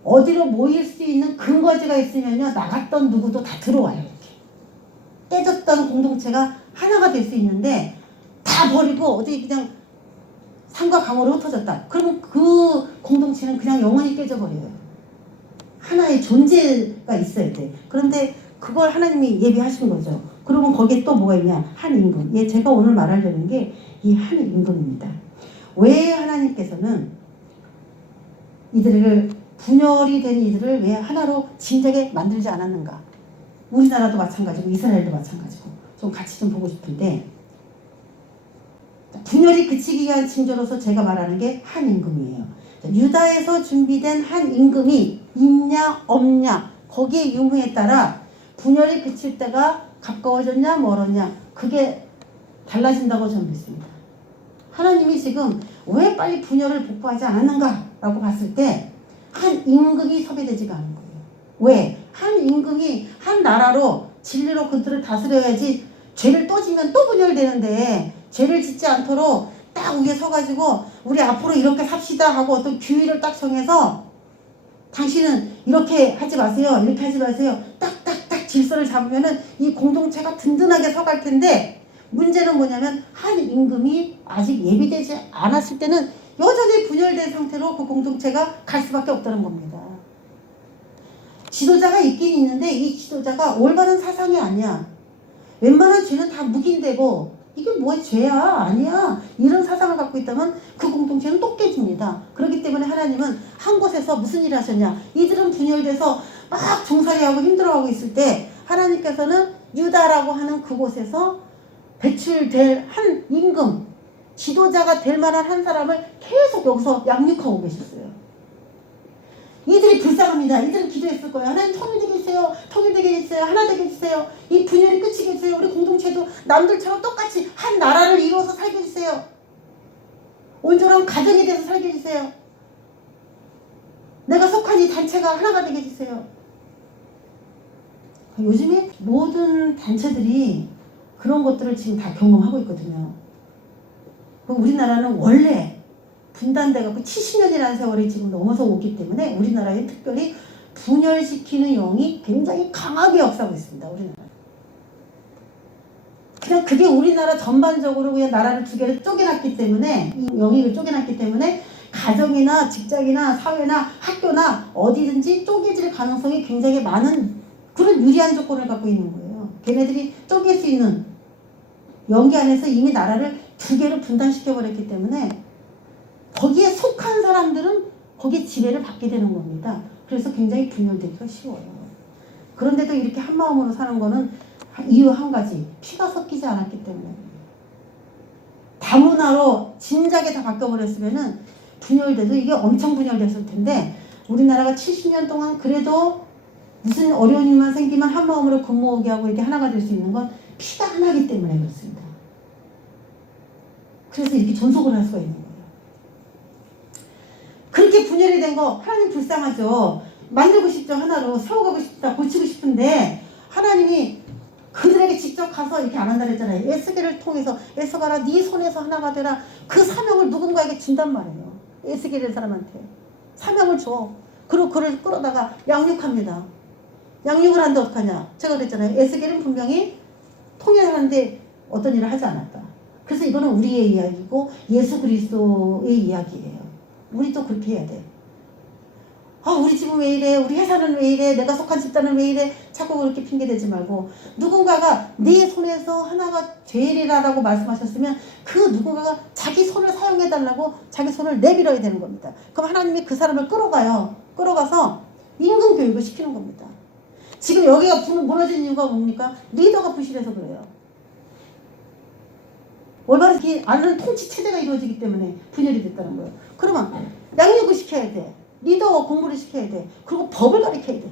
어디로 모일 수 있는 근거지가 있으면요. 나갔던 누구도 다 들어와요. 이렇게. 깨졌던 공동체가 하나가 될 수 있는데 다 버리고 어디 그냥 산과 강으로 흩어졌다. 그러면 그 공동체는 그냥 영원히 깨져버려요. 하나의 존재가 있어야 돼. 그런데 그걸 하나님이 예비하신 거죠. 그러면 거기에 또 뭐가 있냐? 한 임금. 예, 제가 오늘 말하려는 게 이 한 임금입니다. 왜 하나님께서는 이들을 분열이 된 이들을 왜 하나로 진작에 만들지 않았는가? 우리나라도 마찬가지고 이스라엘도 마찬가지고 좀 같이 좀 보고 싶은데 분열이 그치기 위한 징조로서 제가 말하는 게 한 임금이에요. 유다에서 준비된 한 임금이 있냐 없냐 거기에 유무에 따라 분열이 그칠 때가 가까워졌냐 멀었냐 그게 달라진다고 저는 믿습니다. 하나님이 지금 왜 빨리 분열을 복구하지 않았는가라고 봤을 때 한 임금이 섭외되지가 않은 거예요. 왜? 한 임금이 한 나라로 진리로 그들을 다스려야지 죄를 또 지면 또 분열되는데 죄를 짓지 않도록 딱 위에 서가지고 우리 앞으로 이렇게 삽시다 하고 어떤 규율을 딱 정해서 당신은 이렇게 하지 마세요. 이렇게 하지 마세요. 딱딱딱 질서를 잡으면은 이 공동체가 든든하게 서갈 텐데 문제는 뭐냐면 한 임금이 아직 예비되지 않았을 때는 여전히 분열된 상태로 그 공동체가 갈 수밖에 없다는 겁니다. 지도자가 있긴 있는데 이 지도자가 올바른 사상이 아니야. 웬만한 죄는 다 묵인되고 이게 뭐야 죄야 아니야 이런 사상을 갖고 있다면 그 공동체는 또 깨집니다. 그렇기 때문에 하나님은 한 곳에서 무슨 일을 하셨냐, 이들은 분열돼서 막 종살이하고 힘들어하고 있을 때 하나님께서는 유다라고 하는 그곳에서 배출될 한 임금, 지도자가 될 만한 한 사람을 계속 여기서 양육하고 계셨어요. 이들이 불쌍합니다. 이들은 기도했을 거예요. 하나님 통일되게 해주세요. 통일되게 해주세요. 하나 되게 해주세요. 이 분열이 끝이게 해주세요. 우리 공동체도 남들처럼 똑같이 한 나라를 이루어서 살게 해주세요. 온전한 가정이 돼서 살게 해주세요. 내가 속한 이 단체가 하나가 되게 해주세요. 요즘에 모든 단체들이 그런 것들을 지금 다 경험하고 있거든요. 우리나라는 원래 분단돼갖고 70년이라는 세월이 지금 넘어서 오기 때문에 우리나라에 특별히 분열시키는 영이 굉장히 강하게 역사하고 있습니다. 우리나라. 그냥 그게 우리나라 전반적으로 그냥 나라를 두 개를 쪼개놨기 때문에, 이 영역을 쪼개놨기 때문에 가정이나 직장이나 사회나 학교나 어디든지 쪼개질 가능성이 굉장히 많은 그런 유리한 조건을 갖고 있는 거예요. 걔네들이 쪼갤 수 있는 영기 안에서 이미 나라를 두 개로 분단시켜버렸기 때문에 거기에 속한 사람들은 거기에 지배를 받게 되는 겁니다. 그래서 굉장히 분열되기가 쉬워요. 그런데도 이렇게 한 마음으로 사는 거는 이유 한 가지, 피가 섞이지 않았기 때문에. 다문화로 진작에 다 바뀌어버렸으면은 분열돼도 이게 엄청 분열됐을 텐데, 우리나라가 70년 동안 그래도 무슨 어려운 일만 생기면 한 마음으로 근무하게 하고 이렇게 하나가 될 수 있는 건 피가 하나이기 때문에 그렇습니다. 그래서 이렇게 존속을 할 수가 있는 거예요. 그렇게 분열이 된 거 하나님 불쌍하죠. 만들고 싶죠. 하나로 세워가고 싶다, 고치고 싶은데 하나님이 그들에게 직접 가서 이렇게 안 한다 그랬잖아요. 에스겔을 통해서 에스겔아 네 손에서 하나가 되라, 그 사명을 누군가에게 준단 말이에요. 에스겔의 사람한테 사명을 줘. 그리고 그를 끌어다가 양육합니다. 양육을 하는데 어떡하냐, 제가 그랬잖아요. 에스겔은 분명히 통일하는데 어떤 일을 하지 않았다. 그래서 이거는 우리의 이야기고 예수 그리스도의 이야기예요. 우리도 그렇게 해야 돼. 아, 우리 집은 왜 이래, 우리 회사는 왜 이래, 내가 속한 집단은 왜 이래, 자꾸 그렇게 핑계대지 말고, 누군가가 네 손에서 하나가 죄리라라고 말씀하셨으면 그 누군가가 자기 손을 사용해달라고 자기 손을 내밀어야 되는 겁니다. 그럼 하나님이 그 사람을 끌어가요. 끌어가서 임금 교육을 시키는 겁니다. 지금 여기가 무너진 이유가 뭡니까? 리더가 부실해서 그래요. 올바른 아는 통치 체제가 이루어지기 때문에 분열이 됐다는 거예요. 그러면 양육을 시켜야 돼. 리더 공부를 시켜야 돼. 그리고 법을 가르쳐야 돼.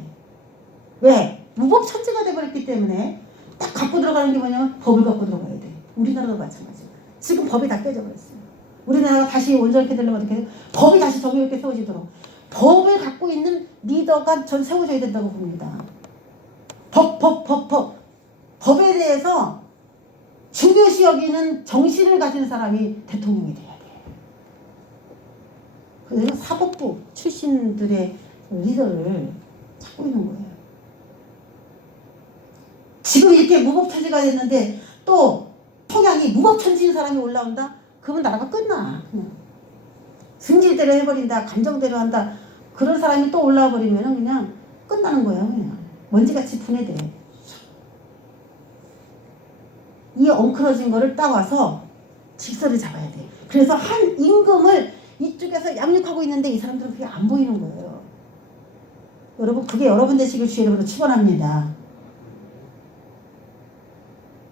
왜? 무법천지가 돼버렸기 때문에 딱 갖고 들어가는 게 뭐냐면 법을 갖고 들어가야 돼. 우리나라도 마찬가지야. 지금 법이 다 깨져버렸어요. 우리나라가 다시 온전하게 되려면 어떻게 해요? 법이 다시 정의 있게 세워지도록 법을 갖고 있는 리더가 전 세워져야 된다고 봅니다. 법에 대해서 중요시 여기는 정신을 가진 사람이 대통령이 돼야 돼. 그래서 사법부 출신들의 리더를 찾고 있는 거예요. 지금 이렇게 무법천지가 됐는데 또 성향이 무법천지인 사람이 올라온다? 그러면 나라가 끝나. 그냥 승질대로 해버린다, 감정대로 한다, 그런 사람이 또 올라와 버리면 그냥 끝나는 거예요. 그냥 먼지같이 분해돼. 이 엉클어진 거를 따와서 직설을 잡아야 돼. 그래서 한 임금을 이쪽에서 양육하고 있는데 이 사람들은 그게 안 보이는 거예요. 여러분, 그게 여러분 되시길 주의 이름으로 축원합니다.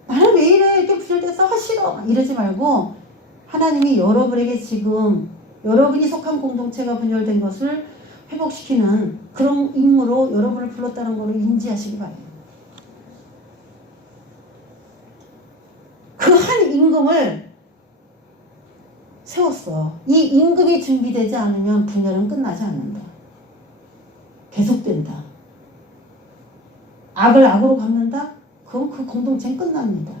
나는 왜 이래, 이렇게 분열돼서 싫어, 이러지 말고 하나님이 여러분에게 지금 여러분이 속한 공동체가 분열된 것을 회복시키는 그런 임무로 여러분을 불렀다는 것을 인지하시기 바랍니다. 그 한 임금을 세웠어. 이 임금이 준비되지 않으면 분열은 끝나지 않는다. 계속된다. 악을 악으로 갚는다? 그럼 그 공동체는 끝납니다.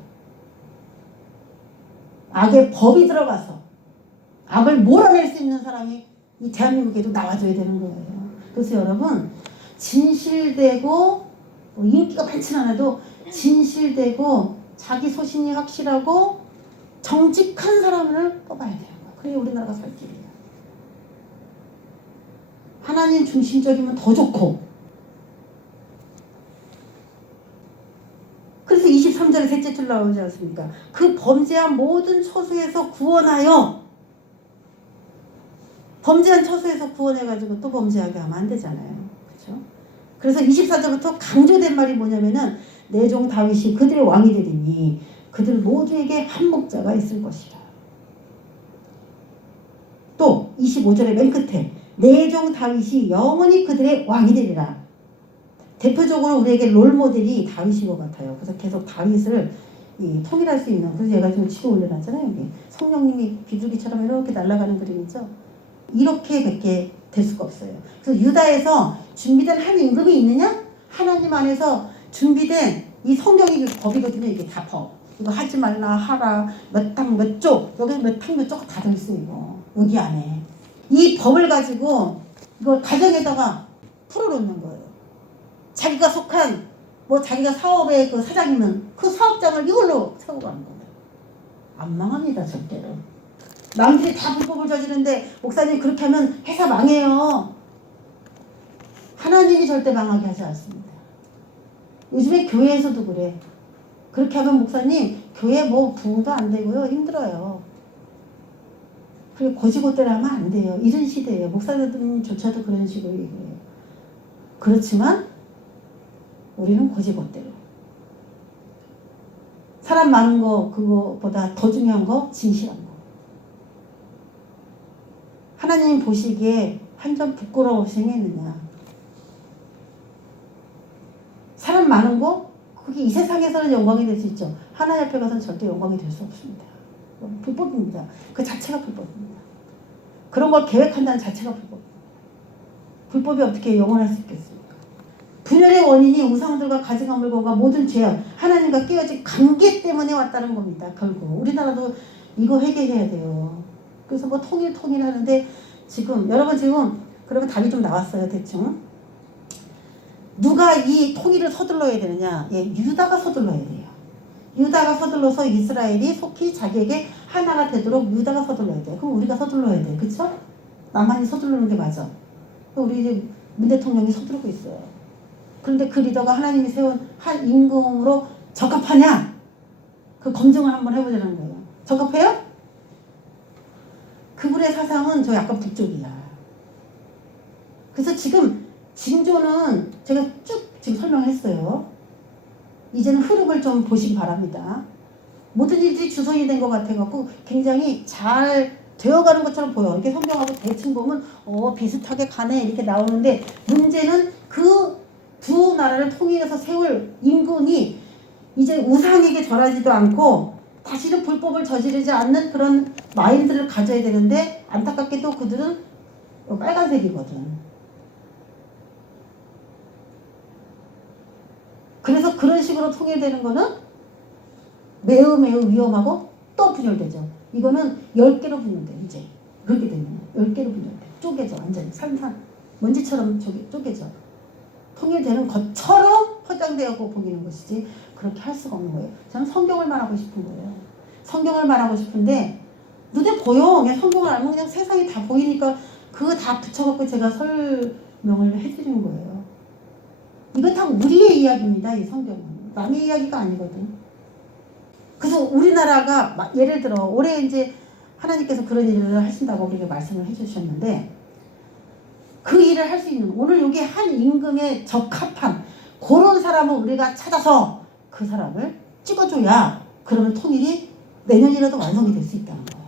악의 법이 들어가서 악을 몰아낼 수 있는 사람이 이 대한민국에도 나와줘야 되는 거예요. 그래서 여러분, 진실되고 인기가 많지는 않아도 진실되고 자기 소신이 확실하고 정직한 사람을 뽑아야 돼요. 그게 우리나라가 살 길이에요. 하나님 중심적이면 더 좋고. 그래서 23절에 셋째 줄 나오지 않습니까? 그 범죄한 모든 처소에서 구원하여. 범죄한 처소에서 구원해가지고 또 범죄하게 하면 안 되잖아요. 그렇죠? 그래서 24절부터 강조된 말이 뭐냐면은 내 종 다윗이 그들의 왕이 되리니 그들 모두에게 한 목자가 있을 것이라. 또 25절의 맨 끝에 내 종 다윗이 영원히 그들의 왕이 되리라. 대표적으로 우리에게 롤모델이 다윗인 것 같아요. 그래서 계속 다윗을 통일할 수 있는, 그래서 얘가 지금 치고 올려놨잖아요. 여기 성령님이 비둘기처럼 이렇게 날아가는 그림이죠. 이렇게밖에 될 수가 없어요. 그래서 유다에서 준비된 한 임금이 있느냐? 하나님 안에서 준비된 이 성경이 법이거든요. 이게 다 법. 이거 하지 말라, 하라, 몇 탕 몇 쪽, 여기 몇 탕 몇 쪽 다 들어있어요. 이거 여기 안에 이 법을 가지고 이걸 가정에다가 풀어놓는 거예요. 자기가 속한 자기가 사업의 그 사장이면 그 사업장을 이걸로 세우고 가는 거예요. 안 망합니다, 절대로. 남들이 다 불법을 저지르는데 목사님 그렇게 하면 회사 망해요. 하나님이 절대 망하게 하지 않습니다. 요즘에 교회에서도 그래. 그렇게 하면 목사님 교회 부흥도 안 되고요. 힘들어요. 그리고 거지것대로 하면 안 돼요. 이런 시대예요. 목사님조차도 그런 식으로 얘기해요. 그렇지만 우리는 거지것대로. 사람 많은 거 그거보다 더 중요한 거 진실한 거. 하나님 보시기에 한 점 부끄러워서 행했느냐. 사람 많은 거 그게 이 세상에서는 영광이 될 수 있죠. 하나님 앞에 가서는 절대 영광이 될 수 없습니다. 불법입니다. 그 자체가 불법입니다. 그런 걸 계획한다는 자체가 불법입니다. 불법이 어떻게 영원할 수 있겠습니까? 분열의 원인이 우상들과 가증한 물건과 모든 죄악, 하나님과 깨어진 관계 때문에 왔다는 겁니다. 결국 우리나라도 이거 해결해야 돼요. 그래서 통일 하는데 지금 여러분 그러면 답이 좀 나왔어요. 대충 누가 이 통일을 서둘러야 되느냐? 유다가 서둘러야 돼요. 유다가 서둘러서 이스라엘이 속히 자기에게 하나가 되도록 유다가 서둘러야 돼요. 그럼 우리가 서둘러야 돼요. 그렇죠? 남한이 서두르는 게 맞아. 우리 이제 문 대통령이 서두르고 있어요. 그런데 그 리더가 하나님이 세운 한 임금으로 적합하냐? 그 검증을 한번 해보자는 거예요. 적합해요? 그분의 사상은 저 약간 북쪽이야. 그래서 지금 징조는 제가 쭉 지금 설명했어요. 이제는 흐름을 좀 보시기 바랍니다. 모든 일들이 주선이 된 것 같아갖고 굉장히 잘 되어가는 것처럼 보여. 이렇게 성경하고 대충 보면 비슷하게 가네 이렇게 나오는데 문제는 그 두 나라를 통일해서 세울 임금이 이제 우상에게 절하지도 않고 다시는 불법을 저지르지 않는 그런 마인드를 가져야 되는데 안타깝게도 그들은 빨간색이거든. 그래서 그런 식으로 통일되는 거는 매우 위험하고 또 분열되죠. 이거는 10개로 분열돼. 이제 그렇게 되면 10개로 분열돼. 쪼개져. 완전히 산산 먼지처럼 쪼개져. 통일되는 것처럼 포장되고 보이는 것이지 그렇게 할 수가 없는 거예요. 저는 성경을 말하고 싶은 거예요. 성경을 말하고 싶은데 눈에 보여. 그냥 성경을 알면 그냥 세상이 다 보이니까 그거 다 붙여갖고 제가 설명을 해드리는 거예요. 이건 다 우리의 이야기입니다. 이 성경은 남의 이야기가 아니거든. 그래서 우리나라가 예를 들어 올해 이제 하나님께서 그런 일을 하신다고 우리에게 말씀을 해주셨는데 그 일을 할 수 있는 오늘 여기 한 임금에 적합한 그런 사람을 우리가 찾아서 그 사람을 찍어줘야 그러면 통일이 내년이라도 완성이 될 수 있다는 거야.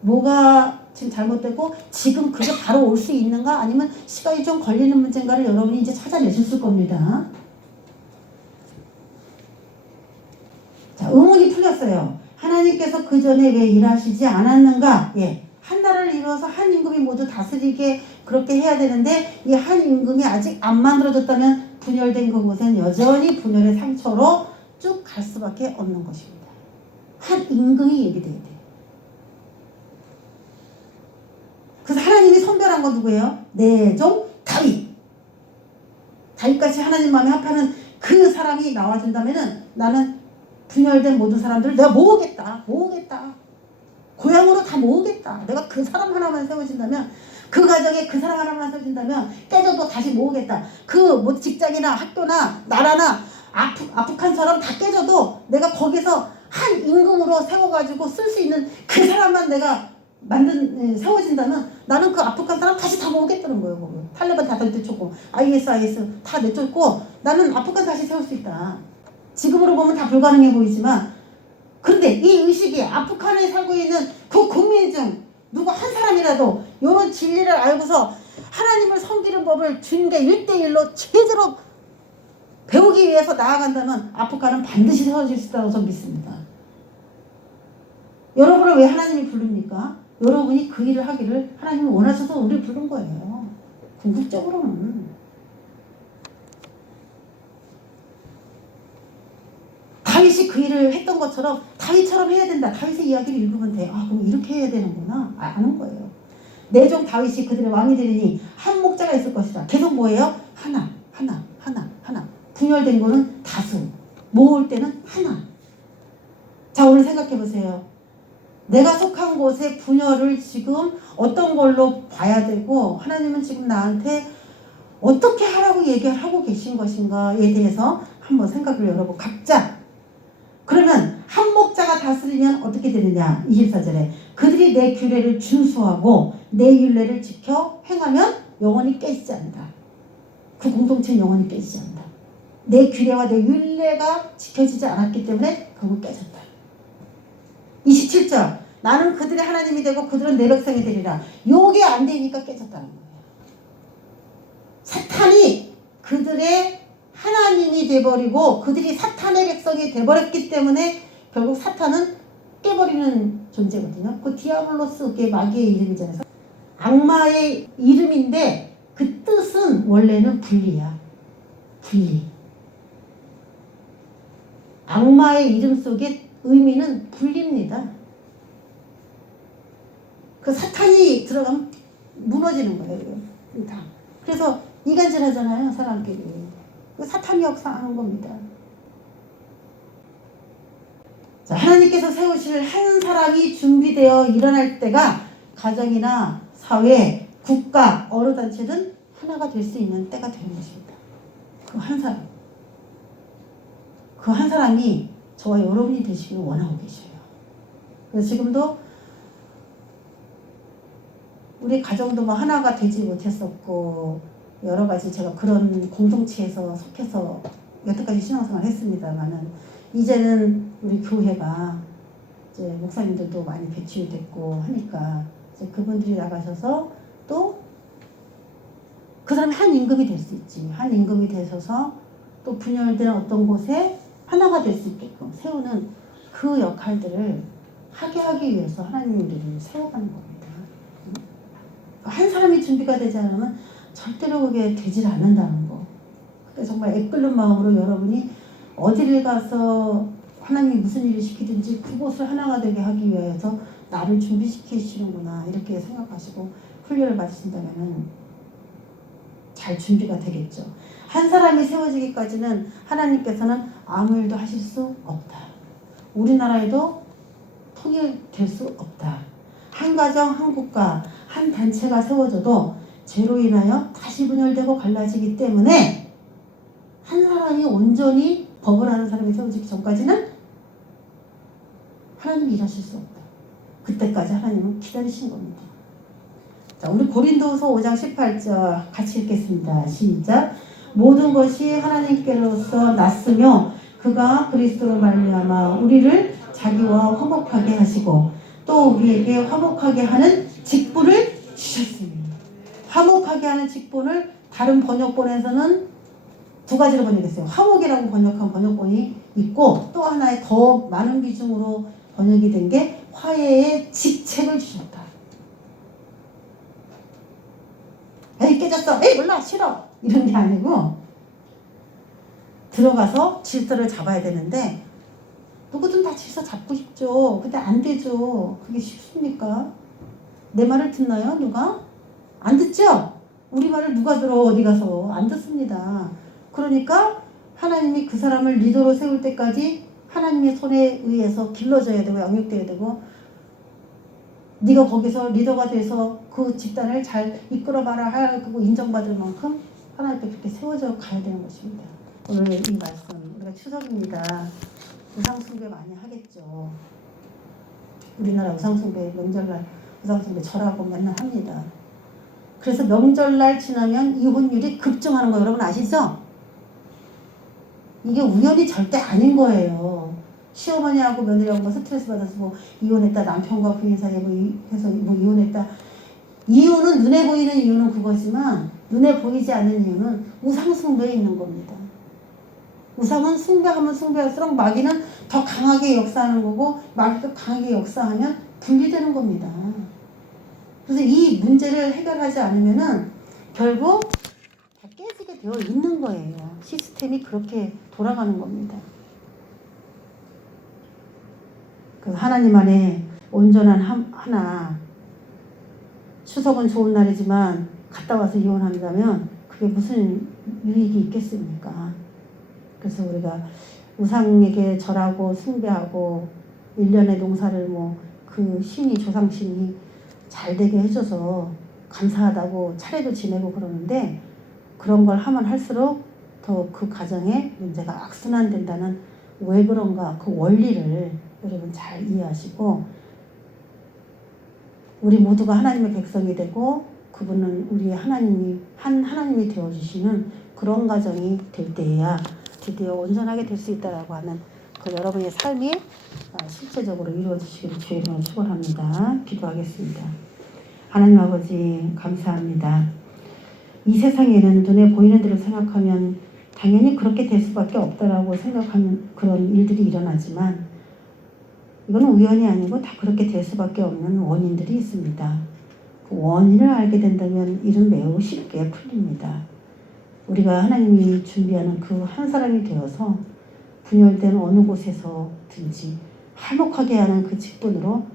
뭐가 지금 잘못되고 지금 그게 바로 올 수 있는가 아니면 시간이 좀 걸리는 문제인가를 여러분이 이제 찾아내셨을 겁니다. 자, 의문이 풀렸어요. 하나님께서 그 전에 왜 일하시지 않았는가? 한 나라를 이루어서 한 임금이 모두 다스리게 그렇게 해야 되는데 이 한 임금이 아직 안 만들어졌다면 분열된 그곳은 여전히 분열의 상처로 쭉 갈 수밖에 없는 것입니다. 한 임금이 예비돼야 돼. 그래서 하나님이 선별한 건 누구예요? 내 종 다윗. 다윗같이 하나님 마음에 합하는 그 사람이 나와준다면은 나는 분열된 모든 사람들을 내가 모으겠다. 고향으로 다 모으겠다. 내가 그 사람 하나만 세워진다면, 그 가정에 그 사람 하나만 세워진다면 깨져도 다시 모으겠다. 그 뭐 직장이나 학교나 나라나 아프간처럼 다 깨져도 내가 거기서 한 임금으로 세워가지고 쓸 수 있는 그 사람만 내가 세워진다면 나는 그 아프간 사람 다시 다 모으겠다는 거예요. 탈레반 다 내쫓고 IS 다 내쫓고 나는 아프간 다시 세울 수 있다. 지금으로 보면 다 불가능해 보이지만, 그런데 이 의식이 아프간에 살고 있는 그 국민 중 누구 한 사람이라도 이런 진리를 알고서 하나님을 섬기는 법을 준 게 1대1로 제대로 배우기 위해서 나아간다면 아프간은 반드시 세워질 수 있다고 저는 믿습니다. 여러분을 왜 하나님이 부릅니까? 여러분이 그 일을 하기를 하나님이 원하셔서 우리를 부른 거예요. 궁극적으로는. 다윗이 그 일을 했던 것처럼 다윗처럼 해야 된다. 다윗의 이야기를 읽으면 돼. 아, 그럼 이렇게 해야 되는구나. 아는 거예요. 내 종 다윗이 그들의 왕이 되리니 한 목자가 있을 것이다. 계속 뭐예요? 하나. 분열된 거는 다수. 모을 때는 하나. 자, 오늘 생각해 보세요. 내가 속한 곳의 분열을 지금 어떤 걸로 봐야 되고, 하나님은 지금 나한테 어떻게 하라고 얘기를 하고 계신 것인가에 대해서 한번 생각을 여러분 각자. 그러면 한 목자가 다스리면 어떻게 되느냐? 24절에 그들이 내 규례를 준수하고 내 율례를 지켜 행하면 영원히 깨지지 않는다. 그 공동체는 영원히 깨지지 않는다. 내 규례와 내 율례가 지켜지지 않았기 때문에 그거 깨졌다. 27절 나는 그들의 하나님이 되고 그들은 내 백성이 되리라. 요게 안 되니까 깨졌다는 거예요. 사탄이 그들의 하나님이 돼버리고 그들이 사탄의 백성이 돼버렸기 때문에 결국 사탄은 깨버리는 존재거든요. 그 디아블로스, 그게 마귀의 이름이잖아요. 악마의 이름인데 그 뜻은 원래는 분리야. 분리. 악마의 이름 속에 의미는 분리입니다. 그 사탄이 들어가면 무너지는 거예요. 이거. 다. 그래서 이간질 하잖아요. 사람끼리. 그 사탄이 역사하는 겁니다. 자, 하나님께서 세우실 한 사람이 준비되어 일어날 때가 가정이나 사회, 국가, 어느 단체든 하나가 될 수 있는 때가 되는 것입니다. 그 한 사람. 그 한 사람이 저와 여러분이 되시길 원하고 계셔요. 그래서 지금도 우리 가정도 뭐 하나가 되지 못했었고, 여러 가지 제가 그런 공동체에서 속해서 여태까지 신앙생활을 했습니다만은, 이제는 우리 교회가 이제 목사님들도 많이 배출됐고 하니까 이제 그분들이 나가셔서 또 그 사람이 한 임금이 될 수 있지. 한 임금이 되셔서 또 분열된 어떤 곳에 하나가 될 수 있게끔 세우는 그 역할들을 하게 하기 위해서 하나님이 우리를 세워가는 겁니다. 한 사람이 준비가 되지 않으면 절대로 그게 되질 않는다는 거. 그때 정말 애끓는 마음으로 여러분이 어디를 가서 하나님이 무슨 일을 시키든지 그곳을 하나가 되게 하기 위해서 나를 준비시키시는구나 이렇게 생각하시고 훈련을 받으신다면 잘 준비가 되겠죠. 한 사람이 세워지기까지는 하나님께서는 아무 일도 하실 수 없다. 우리나라에도 통일될 수 없다. 한 가정, 한 국가, 한 단체가 세워져도 죄로 인하여 다시 분열되고 갈라지기 때문에 한 사람이 온전히 법을 아는 사람이 세워지기 전까지는 하나님이 일하실 수 없다. 그때까지 하나님은 기다리신 겁니다. 자, 우리 고린도후서 5장 18절 같이 읽겠습니다. 시작. 모든 것이 하나님께로서 났으며 그가 그리스도로 말미암아 우리를 자기와 화목하게 하시고 또 우리에게 화목하게 하는 직분을 주셨습니다. 화목하게 하는 직분을 다른 번역본에서는 두 가지로 번역했어요. 화목이라고 번역한 번역본이 있고 또 하나의 더 많은 비중으로 번역이 된 게 화해의 직책을 주셨다. 에이 깨졌어. 에이 몰라 싫어. 이런 게 아니고 들어가서 질서를 잡아야 되는데 누구든 다 질서 잡고 싶죠. 근데 안 되죠. 그게 쉽습니까? 내 말을 듣나요? 누가? 안 듣죠? 우리 말을 누가 들어 어디 가서 안 듣습니다. 그러니까 하나님이 그 사람을 리더로 세울 때까지 하나님의 손에 의해서 길러져야 되고 양육돼야 되고 네가 거기서 리더가 돼서 그 집단을 잘 이끌어봐라 하고 인정받을 만큼 하나님께 그렇게 세워져 가야 되는 것입니다. 오늘 이 말씀, 우리가 추석입니다. 우상숭배 많이 하겠죠. 우리나라 우상숭배, 명절날 우상숭배 절하고 맨날 합니다. 그래서 명절날 지나면 이혼율이 급증하는 거 여러분 아시죠? 이게 우연이 절대 아닌 거예요. 시어머니하고 며느리하고 뭐 스트레스 받아서 뭐 이혼했다, 남편과 부인 사이에 해서 뭐 이혼했다. 이유는 눈에 보이는 이유는 그거지만 눈에 보이지 않는 이유는 우상 숭배에 있는 겁니다. 우상은 숭배하면 숭배할수록 마귀는 더 강하게 역사하는 거고 마귀가 강하게 역사하면 분리되는 겁니다. 그래서 이 문제를 해결하지 않으면은 결국 다 깨지게 되어 있는 거예요. 시스템이 그렇게 돌아가는 겁니다. 그래서 하나님 안에 온전한 하나, 추석은 좋은 날이지만 갔다 와서 이혼한다면 그게 무슨 유익이 있겠습니까? 그래서 우리가 우상에게 절하고 숭배하고 일련의 농사를 뭐 그 신이 조상신이 잘 되게 해줘서 감사하다고 차례도 지내고 그러는데 그런 걸 하면 할수록 더 그 가정의 문제가 악순환된다는 왜 그런가 그 원리를 여러분 잘 이해하시고 우리 모두가 하나님의 백성이 되고 그분은 우리의 하나님이 되어주시는 그런 가정이 될 때에야 드디어 온전하게 될 수 있다라고 하는 그 여러분의 삶이 실제적으로 이루어지시기를 주의 이름으로 축원합니다. 기도하겠습니다. 하나님 아버지 감사합니다. 이 세상에는 눈에 보이는 대로 생각하면 당연히 그렇게 될 수밖에 없다라고 생각하는 그런 일들이 일어나지만 이건 우연이 아니고 다 그렇게 될 수밖에 없는 원인들이 있습니다. 그 원인을 알게 된다면 일은 매우 쉽게 풀립니다. 우리가 하나님이 준비하는 그 한 사람이 되어서 분열된 어느 곳에서든지 화목하게 하는 그 직분으로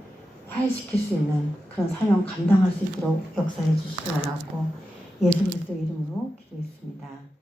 화해시킬 수 있는 그런 사명 감당할 수 있도록 역사해 주시기 바라고 예수 그리스도 이름으로 기도했습니다.